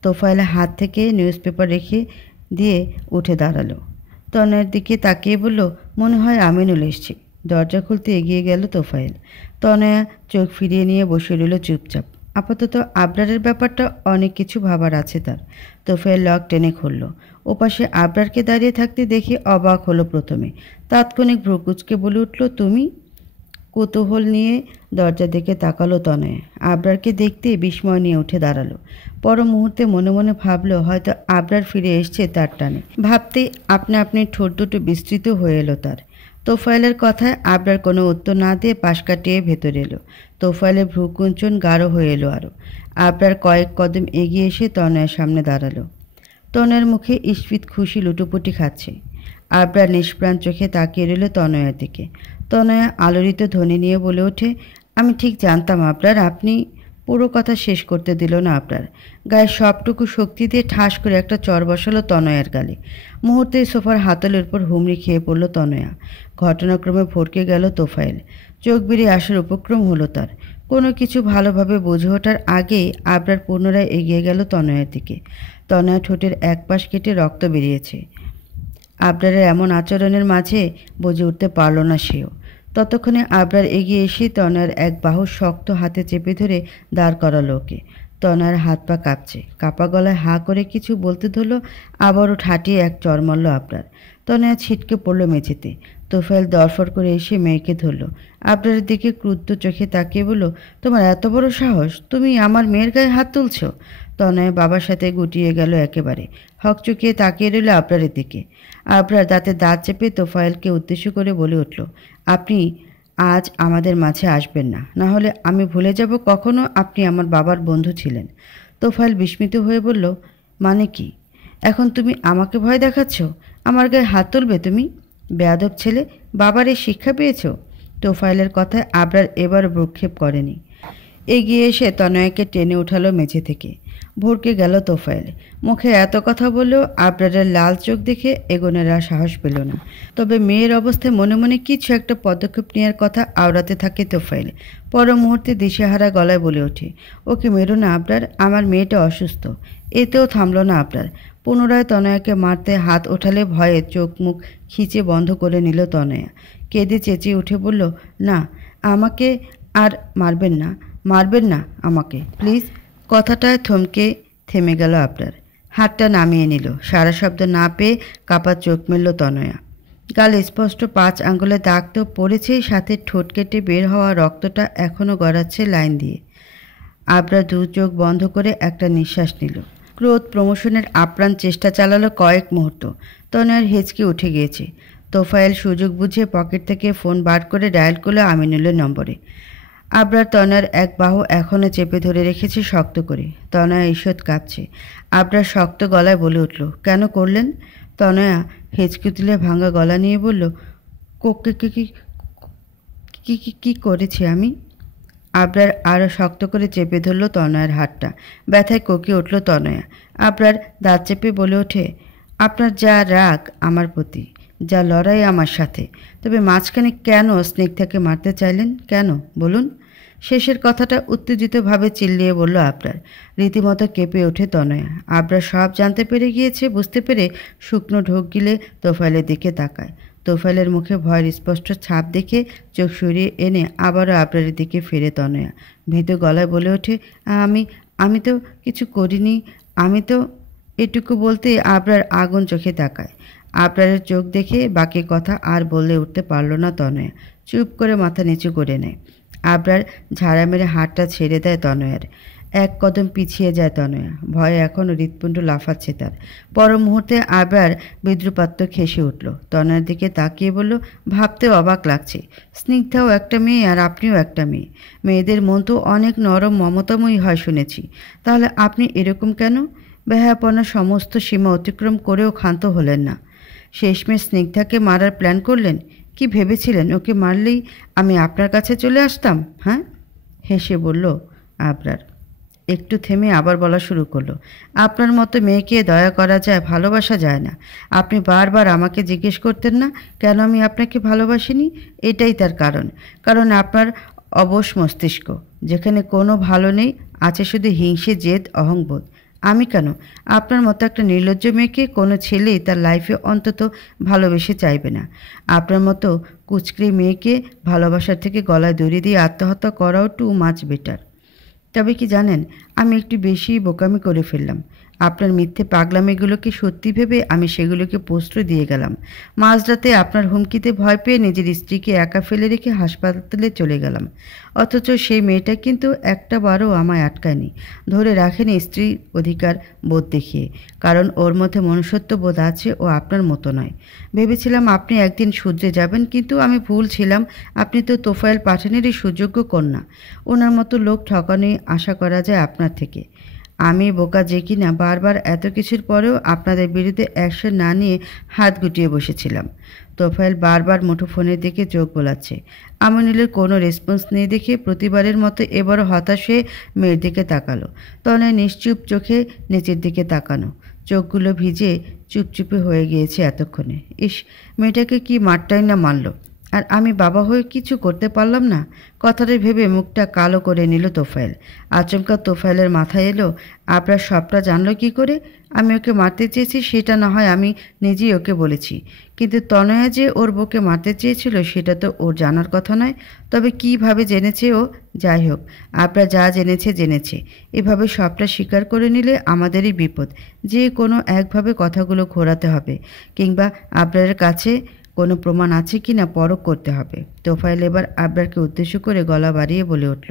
তোফায়েল হাত থেকে নিউজ পেপার রেখে দিয়ে উঠে দাঁড়ালো। তনয়ের দিকে তাকিয়ে বলল, মনে হয় আমিনুল এসছে। দরজা খুলতে এগিয়ে গেল তোফায়েল। তনয়া চোখ ফিরিয়ে নিয়ে বসে রইল চুপচাপ। আপাতত আবরারের ব্যাপারটা অনেক কিছু ভাবার আছে তার। তোফায়েল লক টেনে খুলল। ওপাশে আবরারকে দাঁড়িয়ে থাকতে দেখে অবাক হলো প্রথমে। তাৎক্ষণিক ভ্রুকুচকে বলে উঠল, তুমি? কৌতূহল নিয়ে দরজার দিকে তাকালো তনয়া। আবরারকে দেখতে বিস্ময় নিয়ে উঠে দাঁড়ালো। পর মুহূর্তে মনে মনে ভাবলো হয়তো আবরার ফিরে এসছে তার টানে। ভাবতেই আপনা আপনি ঠোঁট দুটো বিস্তৃত হয়ে এলো তার। তোফায়েলের কথায় আবরার কোনো উত্তর না দিয়ে পাশ কাটিয়ে ভেতরে এলো। তোফায়েলের ভ্রুকুঞ্চন গাঢ় হয়ে এলো আরও। আবরার কয়েক কদম এগিয়ে এসে তনয়ার সামনে দাঁড়ালো। তনয়ার মুখে ঈষৎ খুশি লুটোপুটি খাচ্ছে। আবরার নিষ্প্রাণ চোখে তাকিয়ে রইল তনয়ার দিকে। তনয়া আলোড়িত ধ্বনি নিয়ে বলে ওঠে, আমি ঠিক জানতাম আবরার। আপনি? পুরো কথা শেষ করতে দিল না আবরার। গায়ের সবটুকু শক্তি দিয়ে ঠাস করে একটা চর বসালো তনয়ার গালে। মুহূর্তেই সোফার হাতলের উপর হুমড়ি খেয়ে পড়ল তনয়া। ঘটনাক্রমে ভড়কে গেল তোফায়েল। চোখ বেরিয়ে আসার উপক্রম হলো তার। কোনো কিছু ভালোভাবে বুঝে ওঠার আগেই আবরার পুনরায় এগিয়ে গেল তনয়ার দিকে। তনয়া ঠোঁটের এক পাশ কেটে রক্ত বেরিয়েছে। আবরারের এমন আচরণের মাঝে বুঝে উঠতে পারল না সেও। ততক্ষণে আবরার এগিয়ে এসে তনয়ার এক বাহু শক্ত হাতে চেপে ধরে দাঁড় করালো ওকে। তনয়ার হাত পা কাঁপছে। কাপা গলায় হাঁ করে কিছু বলতে ধরল, আবারও ঠাটিয়ে এক চর মারল আবরার। তনয়া ছিটকে পড়ল মেঝেতে। তোফায়েল দরফড় করে এসে মেয়েকে ধরল। আবরারের দিকে ক্রুদ্ধ চোখে তাকিয়ে বলল, তোমার এত বড় সাহস, তুমি আমার মেয়ের গায়ে হাত তুলছ? তনয় বাবার সাথে গুটিয়ে গেল একেবারে। হকচকিয়ে তাকিয়ে রইল আবরারের দিকে। আবরার দাঁতে দাঁত চেপে তোফায়েলকে উদ্দেশ্য করে বলে উঠল, আপনি আজ আমাদের মাঝে আসবেন না, না হলে আমি ভুলে যাব কখনো আপনি আমার বাবার বন্ধু ছিলেন। তোফায়েল বিস্মিত হয়ে বলল, মানে কি? এখন তুমি আমাকে ভয় দেখাচ্ছ? আমার গায়ে হাত তুলবে তুমি? বেয়াদব ছেলে, বাবার এই শিক্ষা পেয়েছ? তোফায়েলের কথায় আবরার এবার ভ্রুক্ষেপ করেনি। এগিয়ে এসে তনয়াকে টেনে উঠালো মেঝে থেকে। ভড়কে গেল তোফায়েল। মুখে এত কথা বললেও আবরারের লাল চোখ দেখে এগোনের আর সাহস পেল না। তবে মেয়ের অবস্থায় মনে মনে কিছু একটা পদক্ষেপ নেওয়ার কথা আওড়াতে থাকে তোফায়েল। পর মুহূর্তে দিশেহারা গলায় বলে ওঠে, ওকে মেরো না আবরার, আমার মেয়েটা অসুস্থ। এতেও থামল না আবরার। পুনরায় তনয়াকে মারতে হাত ওঠালে ভয়ে চোখ মুখ খিচে বন্ধ করে নিল তনয়া। কেঁদে চেঁচিয়ে উঠে বলল, না, আমাকে আর মারবেন না, মারবেন না আমাকে প্লিজ। কথাটায় থমকে থেমে গেল আবরার। হাতটা নামিয়ে নিল। সারা শব্দ না পেয়ে কাপা চোখ মেলল তনয়া। গালে স্পষ্ট 5 আঙ্গুলের দাগ তো পড়েছেই, সাথে ঠোঁট কেটে বের হওয়া রক্তটা এখনও গড়াচ্ছে লাইন দিয়ে। আবরার 2 চোখ বন্ধ করে একটা নিঃশ্বাস নিল। ক্রোধ প্রমোশনের আপ্রাণ চেষ্টা চালালো কয়েক মুহূর্ত। তনয়ার হেঁচকে উঠে গিয়েছে। তোফায়েল সুযোগ বুঝে পকেট থেকে ফোন বার করে ডায়াল করলো আমিনুলের নম্বরে। আবরার তনয়ার এক বাহু এখনও চেপে ধরে রেখেছে শক্ত করে। তনয়া ঈষৎ কাঁপছে। আবরার শক্ত গলায় বলে উঠল, কেন করলেন? তনয়া হেঁচকে তুলে ভাঙা গলা নিয়ে বলল, কি করেছি আমি? আবরার আরও শক্ত করে চেপে ধরল তনয়ার হাতটা। ব্যথায় কোকিয়ে উঠল তনয়া। আবরার দাঁত চেপে বলে ওঠে, আপনার যা রাগ আমার প্রতি, যা লড়াই আমার সাথে, তবে মাঝখানে কেন স্নিগ্ধাকে মারতে চাইলেন? কেন বলুন? শেষের কথাটা উত্তেজিতভাবে চিল্লিয়ে বলল আবরার। রীতিমতো কেঁপে ওঠে তনয়া। আবরার সব জানতে পেরে গিয়েছে বুঝতে পেরে শুকনো ঢোক গিলে তোফায়েলের দিকে তাকায়। তোফায়েলের মুখে ভয়ের স্পষ্ট ছাপ দেখে চোখ সরিয়ে এনে আবারও আবরারের দিকে ফিরে তনয়া। ভীত গলায় বলে ওঠে, আমি তো কিছু করিনি, আমি তো। এটুকু বলতে আবরার আগুন চোখে তাকায়। আবরারের চোখ দেখে বাকি কথা আর বলে উঠতে পারল না তনয়া। চুপ করে মাথা নিচু করে নেয়। আবরার ঝাড়া মেরে হাতটা ছেড়ে দেয় তনয়ার। এক কদম পিছিয়ে যায় তনয়া। ভয়ে এখনও হৃৎপিণ্ড লাফাচ্ছে তার। পর মুহূর্তে আবার বিদ্রুপাত্মক হেসে উঠল। তনয়ার দিকে তাকিয়ে বলল, ভাবতেও অবাক লাগছে, স্নিগ্ধাও একটা মেয়ে আর আপনিও একটা মেয়ে। মেয়েদের মন তো অনেক নরম মমতাময়ী হয় শুনেছি। তাহলে আপনি এরকম কেন? বেহায়াপনার সমস্ত সীমা অতিক্রম করেও ক্ষান্ত হলেন না। শেষমেশ স্নিগ্ধাকে মারার প্ল্যান করলেন। কি ভেবেছিলেন ওকে মারলেই আমি আপনার কাছে চলে আসতাম? হ্যাঁ, হেসে বলল আবরার। একটু থেমে আবার বলা শুরু করলো, আপনার মতো মেয়েকে দয়া করা যায়, ভালোবাসা যায় না। আপনি বারবার আমাকে জিজ্ঞেস করতেন না কেন আমি আপনাকে ভালোবাসিনি? এটাই তার কারণ। কারণ আপনার অবশ মস্তিষ্ক, যেখানে কোনো ভালো নেই, আছে শুধু হিংসে, জেদ, অহংবোধ। আমি কেন? আপনার মতো একটা নির্লজ্জ মেয়েকে কোনো ছেলেই তার লাইফে অন্তত ভালোবেসে চাইবে না। আপনার মতো কুচক্রি মেয়েকে ভালোবাসার থেকে গলায় দড়ি দিয়ে আত্মহত্যা করাও টু মাচ বেটার। তবে কি জানেন, আমি একটু বেশি বোকামি করে ফেললাম। আপনার মিথ্যে পাগলামিগুলোকে সত্যি ভেবে আমি সেগুলোকে প্রশ্রয় দিয়ে গেলাম। মাঝরাতে আপনার হুমকিতে ভয় পেয়ে নিজের স্ত্রীকে একা ফেলে রেখে হাসপাতালে চলে গেলাম। অথচ সেই মেয়েটা কিন্তু একটা বারও আমায় আটকায়নি, ধরে রাখেনি স্ত্রীর অধিকার বোধ দেখিয়ে। কারণ ওর মধ্যে মনুষ্যত্ব বোধ আছে, ও আপনার মতো নয়। ভেবেছিলাম আপনি একদিন শুধরে যাবেন, কিন্তু আমি ভুল ছিলাম। আপনি তো তোফায়েল পাঠানেরই সুযোগ্য কন্যা। ওনার মতো লোক ঠকানোই আশা করা যায় আপনার থেকে। আমি বোকা যে কিনা বারবার এত কিছুর পরেও আপনাদের বিরুদ্ধে অ্যাকশন না নিয়ে হাত গুটিয়ে বসেছিলাম। তোফায়েল বারবার মুঠোফোনের দিকে চোখ বোলাচ্ছে। আমিনুলের কোনো রেসপন্স নেই দেখে প্রতিবারের মতো এবারও হতাশ হয়ে মেয়ের দিকে তাকালো। তনয় নিশ্চুপ চোখে নিচের দিকে তাকানো, চোখগুলো ভিজে চুপচুপে হয়ে গিয়েছে এতক্ষণে। ইস, মেয়েটাকে কি মারটাই না মারল, আর আমি বাবা হয়ে কিছু করতে পারলাম না। কথাটা ভেবে মুখটা কালো করে নিল তোফায়েল। আচমকা তোফায়েলের মাথায় এলো, আবরার সবটা জানলো কি করে? আমি ওকে মারতে চেয়েছি সেটা না হয় আমি নিজেই ওকে বলেছি, কিন্তু তনয়া যে ওর বউকে মারতে চেয়েছিল সেটা তো ওর জানার কথা নয়। তবে কিভাবে জেনেছে ও? যাই হোক, আবরা যা জেনেছে। এভাবে সবটা স্বীকার করে নিলে আমাদেরই বিপদ। যে কোনো একভাবে কথাগুলো ঘোরাতে হবে, কিংবা আবরারের কাছে কোনো প্রমাণ আছে কি না পরখ করতে হবে। তোফায়েল এবার আবরারকে উদ্দেশ্য করে গলা বাড়িয়ে বলে উঠল,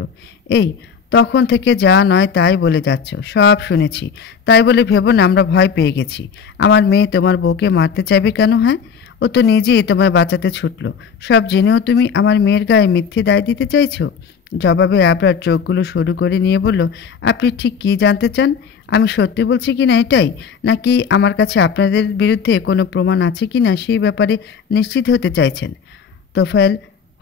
এই তখন থেকে যা নয় তাই বলে যাচ্ছ, সব শুনেছি। তাই বলে ভেবো না আমরা ভয় পেয়ে গেছি। আমার মেয়ে তোমার বউকে মারতে চাইবে কেন? হ্যাঁ, ও তো নিজেই তোমায় বাঁচাতে ছুটলো। সব জেনেও তুমি আমার মেয়ের গায়ে মিথ্যে দায় দিতে চাইছো? জবাবে আবরার চোখগুলো সরু করে নিয়ে বলল, আপনি ঠিক কী জানতে চান? আমি সত্যি বলছি কি না এটাই, নাকি আমার কাছে আপনাদের বিরুদ্ধে কোনো প্রমাণ আছে কি না সেই ব্যাপারে নিশ্চিত হতে চাইছেন? তোফায়েল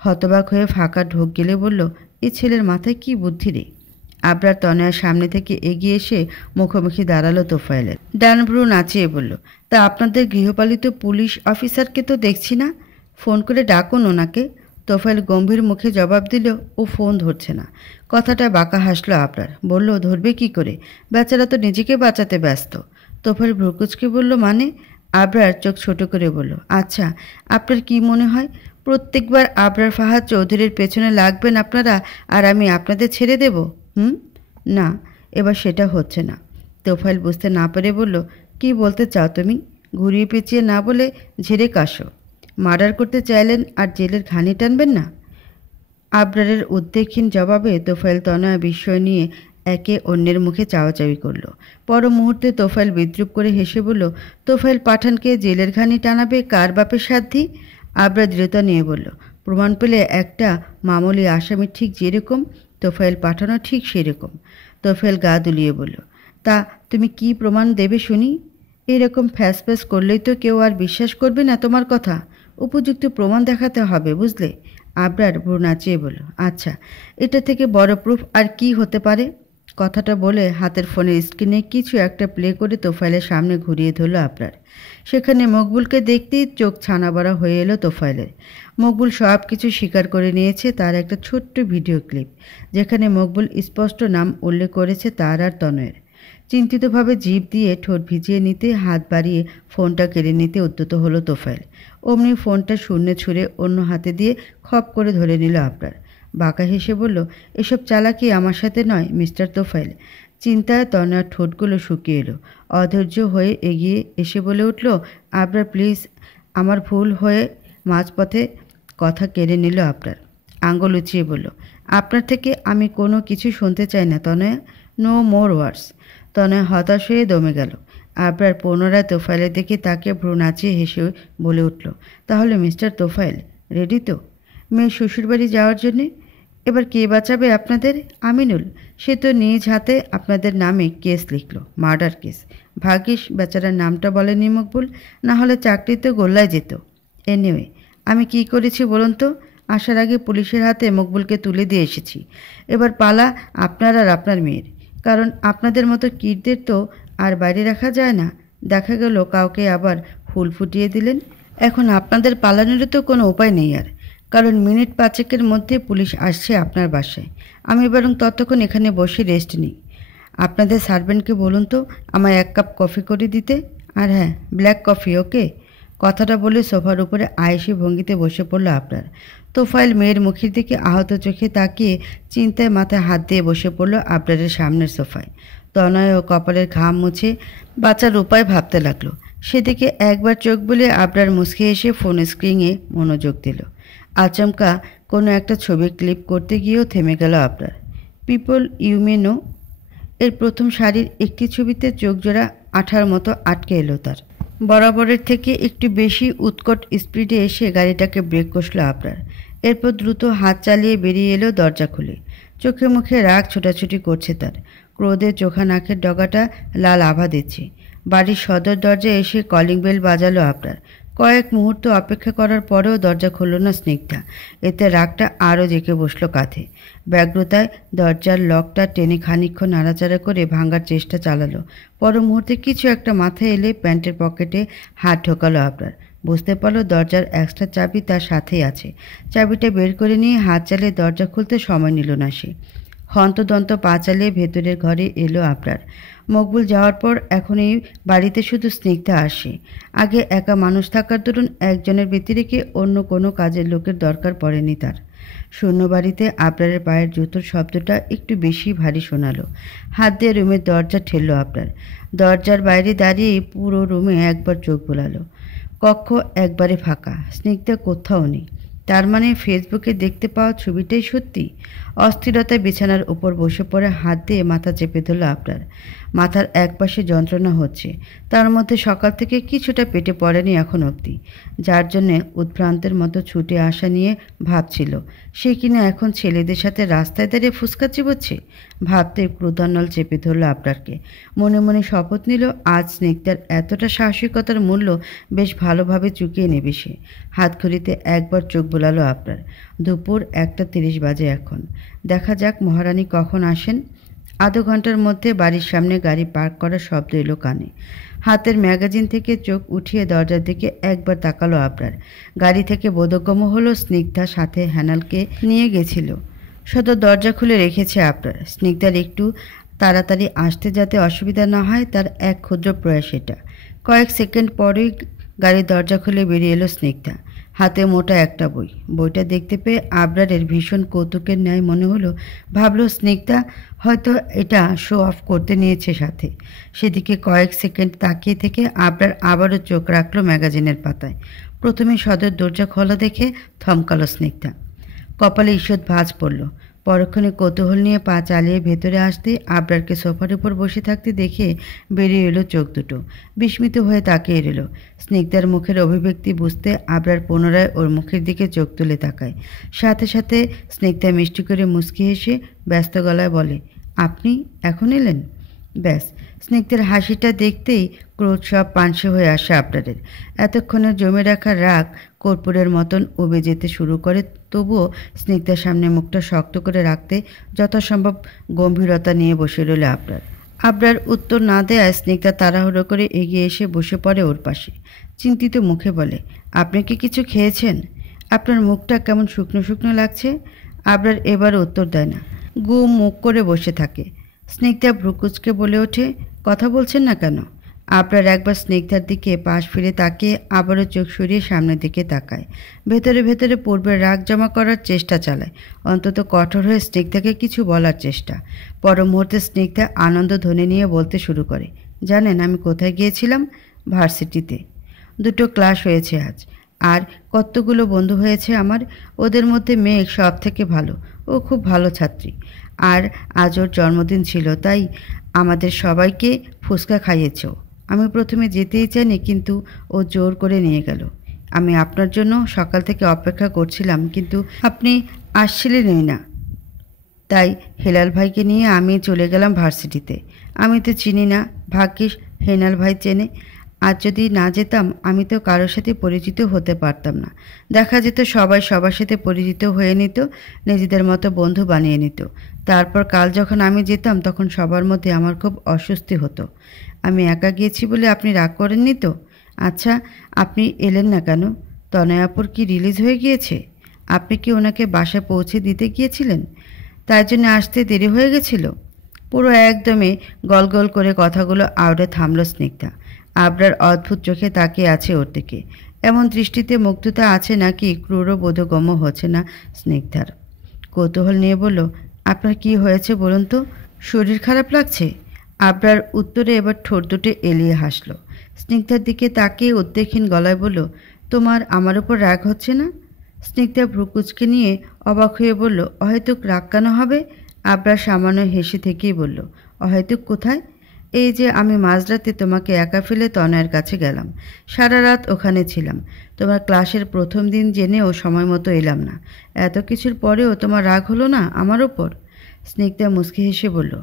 হতবাক হয়ে ফাঁকা ঢোক গেলে বলল, এ ছেলের মাথায় কি বুদ্ধি রে? আবরার তনয়ার সামনে থেকে এগিয়ে এসে মুখোমুখি দাঁড়ালো তোফায়েলের। ডান ভ্রু নাচিয়ে বলল, তা আপনাদের গৃহপালিত পুলিশ অফিসারকে তো দেখছি না, ফোন করে ডাকুন ওনাকে। তোফায়েল গম্ভীর মুখে জবাব দিল, ও ফোন ধরছে না। কথাটা বাঁকা হাসলো আবরার, বলল, ধরবে কি করে? বেচারা তো নিজেকে বাঁচাতে ব্যস্ত। তোফায়েল ভ্রুকুচকে বলল, মানে? আবরার চোখ ছোট করে বলল, আচ্ছা, আপনার কি মনে হয় প্রত্যেকবার আবরার ফাহাদ চৌধুরীর পেছনে লাগবেন আপনারা আর আমি আপনাদের ছেড়ে দেব? না, এবার সেটা হচ্ছে না। তোফায়েল বুঝতে না পেরে বলল, কি বলতে চাও তুমি? ঘুরিয়ে পেঁচিয়ে না বলে ঝেড়ে কাশো। মার্ডার করতে চাইলেন আর জেলের ঘানি টানবেন না? আবরারের উদ্বেগহীন জবাবে তোফায়েল তনয়া বিস্ময় নিয়ে একে অন্যের মুখে চাওয়াচাওয়ি করল। পর মুহূর্তে তোফায়েল বিদ্রুপ করে হেসে বলল, তোফায়েল পাঠানকে জেলের ঘানি টানাবে কার বাপের সাধ্যি? আবরার দৃঢ়তা নিয়ে বলল, প্রমাণ পেলে একটা মামুলি আসামি ঠিক যেরকম, তোফায়েল পাঠানো ঠিক সেরকম। তোফায়েল গা দুলিয়ে বলল, তা তুমি কি প্রমাণ দেবে শুনি? এরকম ফ্যাস ফ্যাস করলেই তো কেউ আর বিশ্বাস করবে না তোমার কথা। উপযুক্ত প্রমাণ দেখাতে হবে, বুঝলে? আবরার ভ্রু নাচিয়ে বলল, আচ্ছা, এটা থেকে বড় প্রুফ আর কি হতে পারে? কথাটা বলে হাতের ফোনের স্ক্রিনে কিছু একটা প্লে করে তোফায়েলের সামনে ঘুরিয়ে ধরল আবরার। সেখানে মকবুলকে দেখতেই চোখ ছানা বড়া হয়ে এলো তোফায়েলের। মকবুল সব কিছু স্বীকার করে নিয়েছে, তার একটা ছোট্ট ভিডিও ক্লিপ, যেখানে মকবুল স্পষ্ট নাম উল্লেখ করেছে তার আর তনয়ের। চিন্তিতভাবে জিভ দিয়ে ঠোঁট ভিজিয়ে নিতে হাত বাড়িয়ে ফোনটা কেড়ে নিতে উদ্যত হলো তোফায়েল। অমনি ফোনটা শূন্যে ছুঁড়ে অন্য হাতে দিয়ে খপ করে ধরে নিল আবরার। বাঁকা হেসে বলল, এসব চালাকি আমার সাথে নয় মিস্টার তোফায়েল। চিন্তায় তনয়ার ঠোঁটগুলো শুকিয়ে এলো। অধৈর্য হয়ে এগিয়ে এসে বলে উঠল, আবরার প্লিজ, আমার ভুল হয়ে মাঝপথে কথা কেড়ে নিল আবরার। আঙ্গুল উঁচিয়ে বলল, আপনার থেকে আমি কোনো কিছু শুনতে চাই না তনয়া। নো মোর ওয়ার্ডস। তনয় হতাশ হয়ে দমে গেল। আবরার পুনরায় তোফাইলের দিকে তাকে ভ্রু নাচিয়ে হেসে বলে উঠল, তাহলে মিস্টার তোফাইল রেডি তো মেয়ের শ্বশুরবাড়ি যাওয়ার জন্যে? এবার কে বাঁচাবে আপনাদের? আমিনুল। সে তো নিজ হাতে আপনাদের নামে কেস লিখল, মার্ডার কেস। ভাগ্যিস বেচারার নামটা বলেনি মকবুল, না হলে চাকরি তো গোল্লায় যেত। এনিওয়ে, আমি কি করেছি বলুন তো? আসার আগে পুলিশের হাতে মকবুলকে তুলে দিয়ে এসেছি। এবার পালা আপনার আর আপনার মেয়ের। কারণ আপনাদের মতো কীটদের তো আর বাইরে রাখা যায় না। দেখা গেল কাউকে আবার ফুল ফুটিয়ে দিলেন। এখন আপনাদের পালানোরও তো কোনো উপায় নেই আর, কারণ মিনিট 5-এর মধ্যে পুলিশ আসছে আপনার বাসায়। আমি বরং ততক্ষণ এখানে বসে রেস্ট নিই। আপনাদের সার্ভেন্টকে বলুন তো আমায় 1 কাপ কফি করে দিতে। আর হ্যাঁ, ব্ল্যাক কফি, ওকে? কথাটা বলে সোফার উপরে আয়েসি ভঙ্গিতে বসে পড়ল আপনার। তোফাইল মেয়ের মুখের দিকে আহত চোখে তাকিয়ে চিন্তায় মাথায় হাত দিয়ে বসে পড়ল আবরারের সামনের সোফায়। তনয় ও কপালের ঘাম মুছে বাঁচার উপায় ভাবতে লাগলো। সেদিকে একবার চোখ বুলিয়ে আবরার মুচকে এসে ফোন স্ক্রিনে মনোযোগ দিল। আচমকা কোনো একটা ছবি ক্লিপ করতে গিয়েও থেমে গেল Abrar. People you may know এর প্রথম সারির একটি ছবিতে চোখজোড়া আঠার মতো আটকে এলো তার। বরাবরের থেকে একটু বেশি উৎকট স্পিডে এসে গাড়িটাকে ব্রেক কষল আবরার। এরপর দ্রুত হাত চালিয়ে বেরিয়ে এলো দরজা খুলে। চোখে মুখে রাগ ছোটাছুটি করছে তার। ক্রোধে চোখা নাকের ডগাটা লাল আভা দিচ্ছে। বাড়ির সদর দরজায় এসে কলিং বেল বাজালো আবরার। কয়েক মুহূর্ত অপেক্ষা করার পরেও দরজা খুলল না স্নিগ্ধা। এতে রাগটা আরও জেঁকে বসল কাঁধে। ব্যগ্রতায় দরজার লকটা টেনে খানিকক্ষণ নাড়াচাড়া করে ভাঙার চেষ্টা চালালো। পর মুহূর্তে কিছু একটা মাথায় এলে প্যান্টের পকেটে হাত ঢোকালো আবরার। বুঝতে পারল দরজার এক্সট্রা চাবি তার সাথেই আছে। চাবিটা বের করে নিয়ে হাত চালিয়ে দরজা খুলতে সময় নিল না সে। হন্তদন্ত পা চালিয়ে ভেতরের ঘরে এলো আবরার। মকবুল যাওয়ার পর এখন এই বাড়িতে শুধু স্নিগ্ধা আসে। আগে একা মানুষ থাকার দরুন একজনের ব্যতিরেকে অন্য কোনো কাজের লোকের দরকার পড়েনি তার। শূন্য বাড়িতে আবরারের পায়ের জুতোর শব্দটা একটু বেশি ভারী শোনালো। হাত দিয়ে রুমের দরজা ঠেললো আবরার। দরজার বাইরে দাঁড়িয়ে পুরো রুমে একবার চোখ বোলালো। কক্ষ একবারে ফাঁকা, স্নিগ্ধা কোথাও নেই। তার মানে ফেসবুকে দেখতে পাওয়া ছবিটাই সত্যি। অস্থিরতায় বিছানার উপর বসে পড়ে হাত দিয়ে মাথা চেপে ধরল আবরার। মাথার একপাশে যন্ত্রণা হচ্ছে। তার মধ্যে সকাল থেকে কিছুটা পেটে পড়েনি এখন অবধি, যার জন্যে উদ্ভ্রান্তের মতো ছুটে আসা নিয়ে ভাবছিল সে কিনা এখন ছেলেদের সাথে রাস্তায় দাঁড়িয়ে ফুসকা চিবোচ্ছে। ভাবতে ক্রোধানল চেপে ধরল আবরারকে। মনে মনে শপথ নিল আজ স্নিগ্ধার এতটা সাহসিকতার মূল্য বেশ ভালোভাবে চুকিয়ে নেবে সে। হাত ঘড়িতে একবার চোখ বোলালো আবরার। দুপুর 1:30 বাজে এখন। দেখা যাক মহারানী কখন আসেন। আধা ঘন্টার মধ্যে বাড়ির সামনে গাড়ি পার্ক করার শব্দ এলো কানে। হাতের ম্যাগাজিন থেকে চোখ উঠিয়ে দরজার দিকে একবার তাকালো আবরার। গাড়ি থেকে বোধগম্য হলো স্নিগ্ধা সাথে হ্যানালকে নিয়ে গেছিল। সদর দরজা খুলে রেখেছে আবরার। স্নিগ্ধার একটু তাড়াতাড়ি আসতে যাতে অসুবিধা না হয় তার এক ক্ষুদ্র প্রয়াস এটা। কয়েক সেকেন্ড পরেই গাড়ির দরজা খুলে বেরিয়ে এলো স্নিগ্ধা। হাতে মোটা একটা বই। বইটা দেখতে পেয়ে আবরারের ভীষণ কৌতুকের ন্যায় মনে হলো। ভাবলো স্নিগ্ধা হয়তো এটা শো অফ করতে নিয়েছে সাথে। সেদিকে কয়েক সেকেন্ড তাকিয়ে থেকে আবরার আবারও চোখ রাখলো ম্যাগাজিনের পাতায়। প্রথমে সদর দরজা খোলা দেখে থমকালো স্নিগ্ধা। কপালে ঈষৎ ভাঁজ পড়ল। পরক্ষণে কৌতূহল নিয়ে পা চালিয়ে ভেতরে আসতে আবরারকে সোফার উপর বসে থাকতে দেখে বেরিয়ে এলো চোখ দুটো। বিস্মিত হয়ে তাকিয়ে রইল। স্নিগ্ধার মুখের অভিব্যক্তি বুঝতে আবরার পুনরায় ওর মুখের দিকে চোখ তুলে তাকায়। সাথে সাথে স্নিগ্ধা মিষ্টি করে মুচকি হেসে ব্যস্ত গলায় বলে, আপনি এখন এলেন? ব্যাস, স্নিগ্ধের হাসিটা দেখতেই ক্রোধ সব পানসে হয়ে আসে আবরারের। এতক্ষণে জমে রাখা রাগ কর্পূরের মতন উবে যেতে শুরু করে। তবুও স্নিগ্ধার সামনে মুখটা শক্ত করে রাখতে যথাসম্ভব গম্ভীরতা নিয়ে বসে রইল আবরার। আবরার উত্তর না দেয়ায় স্নিগ্ধা তাড়াহুড়ো করে এগিয়ে এসে বসে পড়ে ওর পাশে। চিন্তিত মুখে বলে, আপনি কি কিছু খেয়েছেন? আপনার মুখটা কেমন শুকনো শুকনো লাগছে। আবরার এবার উত্তর দেয় না, গুম মুখ করে বসে থাকে। স্নিগ্ধা ভ্রুকুচকে বলে ওঠে, কথা বলছেন না কেন? আবরার একবার স্নিগ্ধার দিকে পাশ ফিরে তাকিয়ে আবারও চোখ সরিয়ে সামনের দিকে তাকায়। ভেতরে ভেতরে পূর্বের রাগ জমা করার চেষ্টা চালায়, অন্তত কঠোর হয়ে স্নিগ্ধাকে কিছু বলার চেষ্টা। পর মুহূর্তে স্নিগ্ধা আনন্দ ধ্বনি নিয়ে বলতে শুরু করে, জানেন আমি কোথায় গিয়েছিলাম? ভার্সিটিতে। 2টো ক্লাস হয়েছে আজ। আর কতগুলো বন্ধু হয়েছে আমার। ওদের মধ্যে মেঘ সব থেকে ভালো। ও খুব ভালো ছাত্রী। আর আজ ওর জন্মদিন ছিল, তাই আমাদের সবাইকে ফুচকা খাইয়েছ। আমি প্রথমে যেতেই চাইনি, কিন্তু ও জোর করে নিয়ে গেল। আমি আপনার জন্য সকাল থেকে অপেক্ষা করছিলাম, কিন্তু আপনি আসছিলেনই না। তাই হেলাল ভাইকে নিয়ে আমি চলে গেলাম ভার্সিটিতে। আমি তো চিনি না, ভাগ্যিস হেলাল ভাই চেনে। আর যদি না যেতাম আমি তো কারোর সাথে পরিচিত হতে পারতাম না। দেখা যেত সবাই সবার সাথে পরিচিত হয়ে নিত, নিজেদের মতো বন্ধু বানিয়ে নিত। তারপর কাল যখন আমি যেতাম তখন সবার মধ্যে আমার খুব অস্বস্তি হতো। আমি একা গিয়েছি বলে আপনি রাগ করেননি তো? আচ্ছা, আপনি এলেন না কেন? তনয়াপুর কি রিলিজ হয়ে গিয়েছে? আপনি কি ওনাকে বাসায় পৌঁছে দিতে গিয়েছিলেন? তাই জন্য আসতে দেরি হয়ে গেছিল? পুরো একদমই গল করে কথাগুলো আউড়ে থামল স্নিগ্ধা। আবরার অদ্ভুত চোখে তাকিয়ে আছে ওর দিকে। এমন দৃষ্টিতে মুগ্ধতা আছে নাকি ক্রূর বোধগম্য হচ্ছে না স্নিগ্ধার। কৌতূহল নিয়ে বলল, আপনার কি হয়েছে বলুন তো? শরীর খারাপ লাগছে? আবরার উত্তরে এবার ঠোঁট দুটো এলিয়ে হাসল। স্নিগ্ধার দিকে তাকিয়ে উদ্বেগহীন গলায় বলল, তোমার আমার উপর রাগ হচ্ছে না? স্নিগ্ধা ভ্রুকুচকে নিয়ে অবাক হয়ে বলল, অহেতুক রাগ কেন হবে? আবরার সামান্য হেসে থেকেই বলল, অহেতুক কোথায়? এই যে আমি মাঝরাতে তোমাকে একা ফেলে তনয়ের কাছে গেলাম, সারা রাত ওখানে ছিলাম। তোমার ক্লাসের প্রথম দিন জেনেও সময় মতো এলাম না। এত কিছুর পরেও তোমার রাগ হলো না আমার ওপর? স্নিগ্ধা মুচকি হেসে বলল,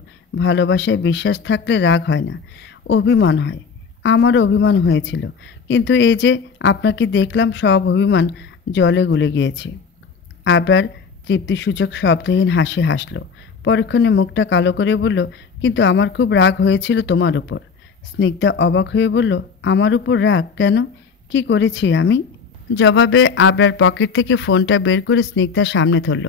ভালোবাসায় বিশ্বাস থাকলে রাগ হয় না, অভিমান হয়। আমারও অভিমান হয়েছিল, কিন্তু এই যে আপনাকে দেখলাম সব অভিমান জলে গুলে গিয়েছে। আবরার তৃপ্তিসূচক শব্দহীন হাসি হাসল। পরক্ষণে মুখটা কালো করে বলল, কিন্তু আমার খুব রাগ হয়েছিল তোমার উপর। স্নিগ্ধা অবাক হয়ে বলল, আমার উপর রাগ কেন? কি করেছি আমি? জবাবে আবরার পকেট থেকে ফোনটা বের করে স্নিগ্ধার সামনে ধরল।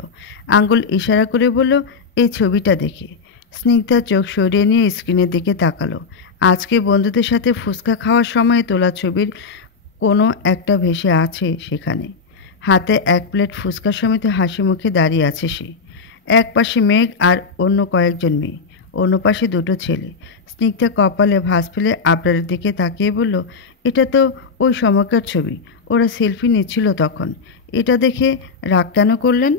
আঙ্গুল ইশারা করে বলল, এই ছবিটা দেখে। স্নিগ্ধা চোখ সরিয়ে নিয়ে স্ক্রিনের দিকে তাকালো। আজকে বন্ধুদের সাথে ফুচকা খাওয়ার সময় তোলা ছবির কোনো একটা ভেসে আছে সেখানে। হাতে এক প্লেট ফুচকা সমেত হাসি মুখে দাঁড়িয়ে আছে সে। এক পাশে মেঘ আর অন্য কয়েকজন মেয়ে, অন্য পাশে দুটো ছেলে। স্নিগ্ধা কপালে ভাঁজ ফেলে আবরারের দিকে তাকিয়ে বলল, এটা তো ওই সময়কার ছবি, ওরা সেলফি নিচ্ছিল তখন। এটা দেখে রাগ কেন করলেন?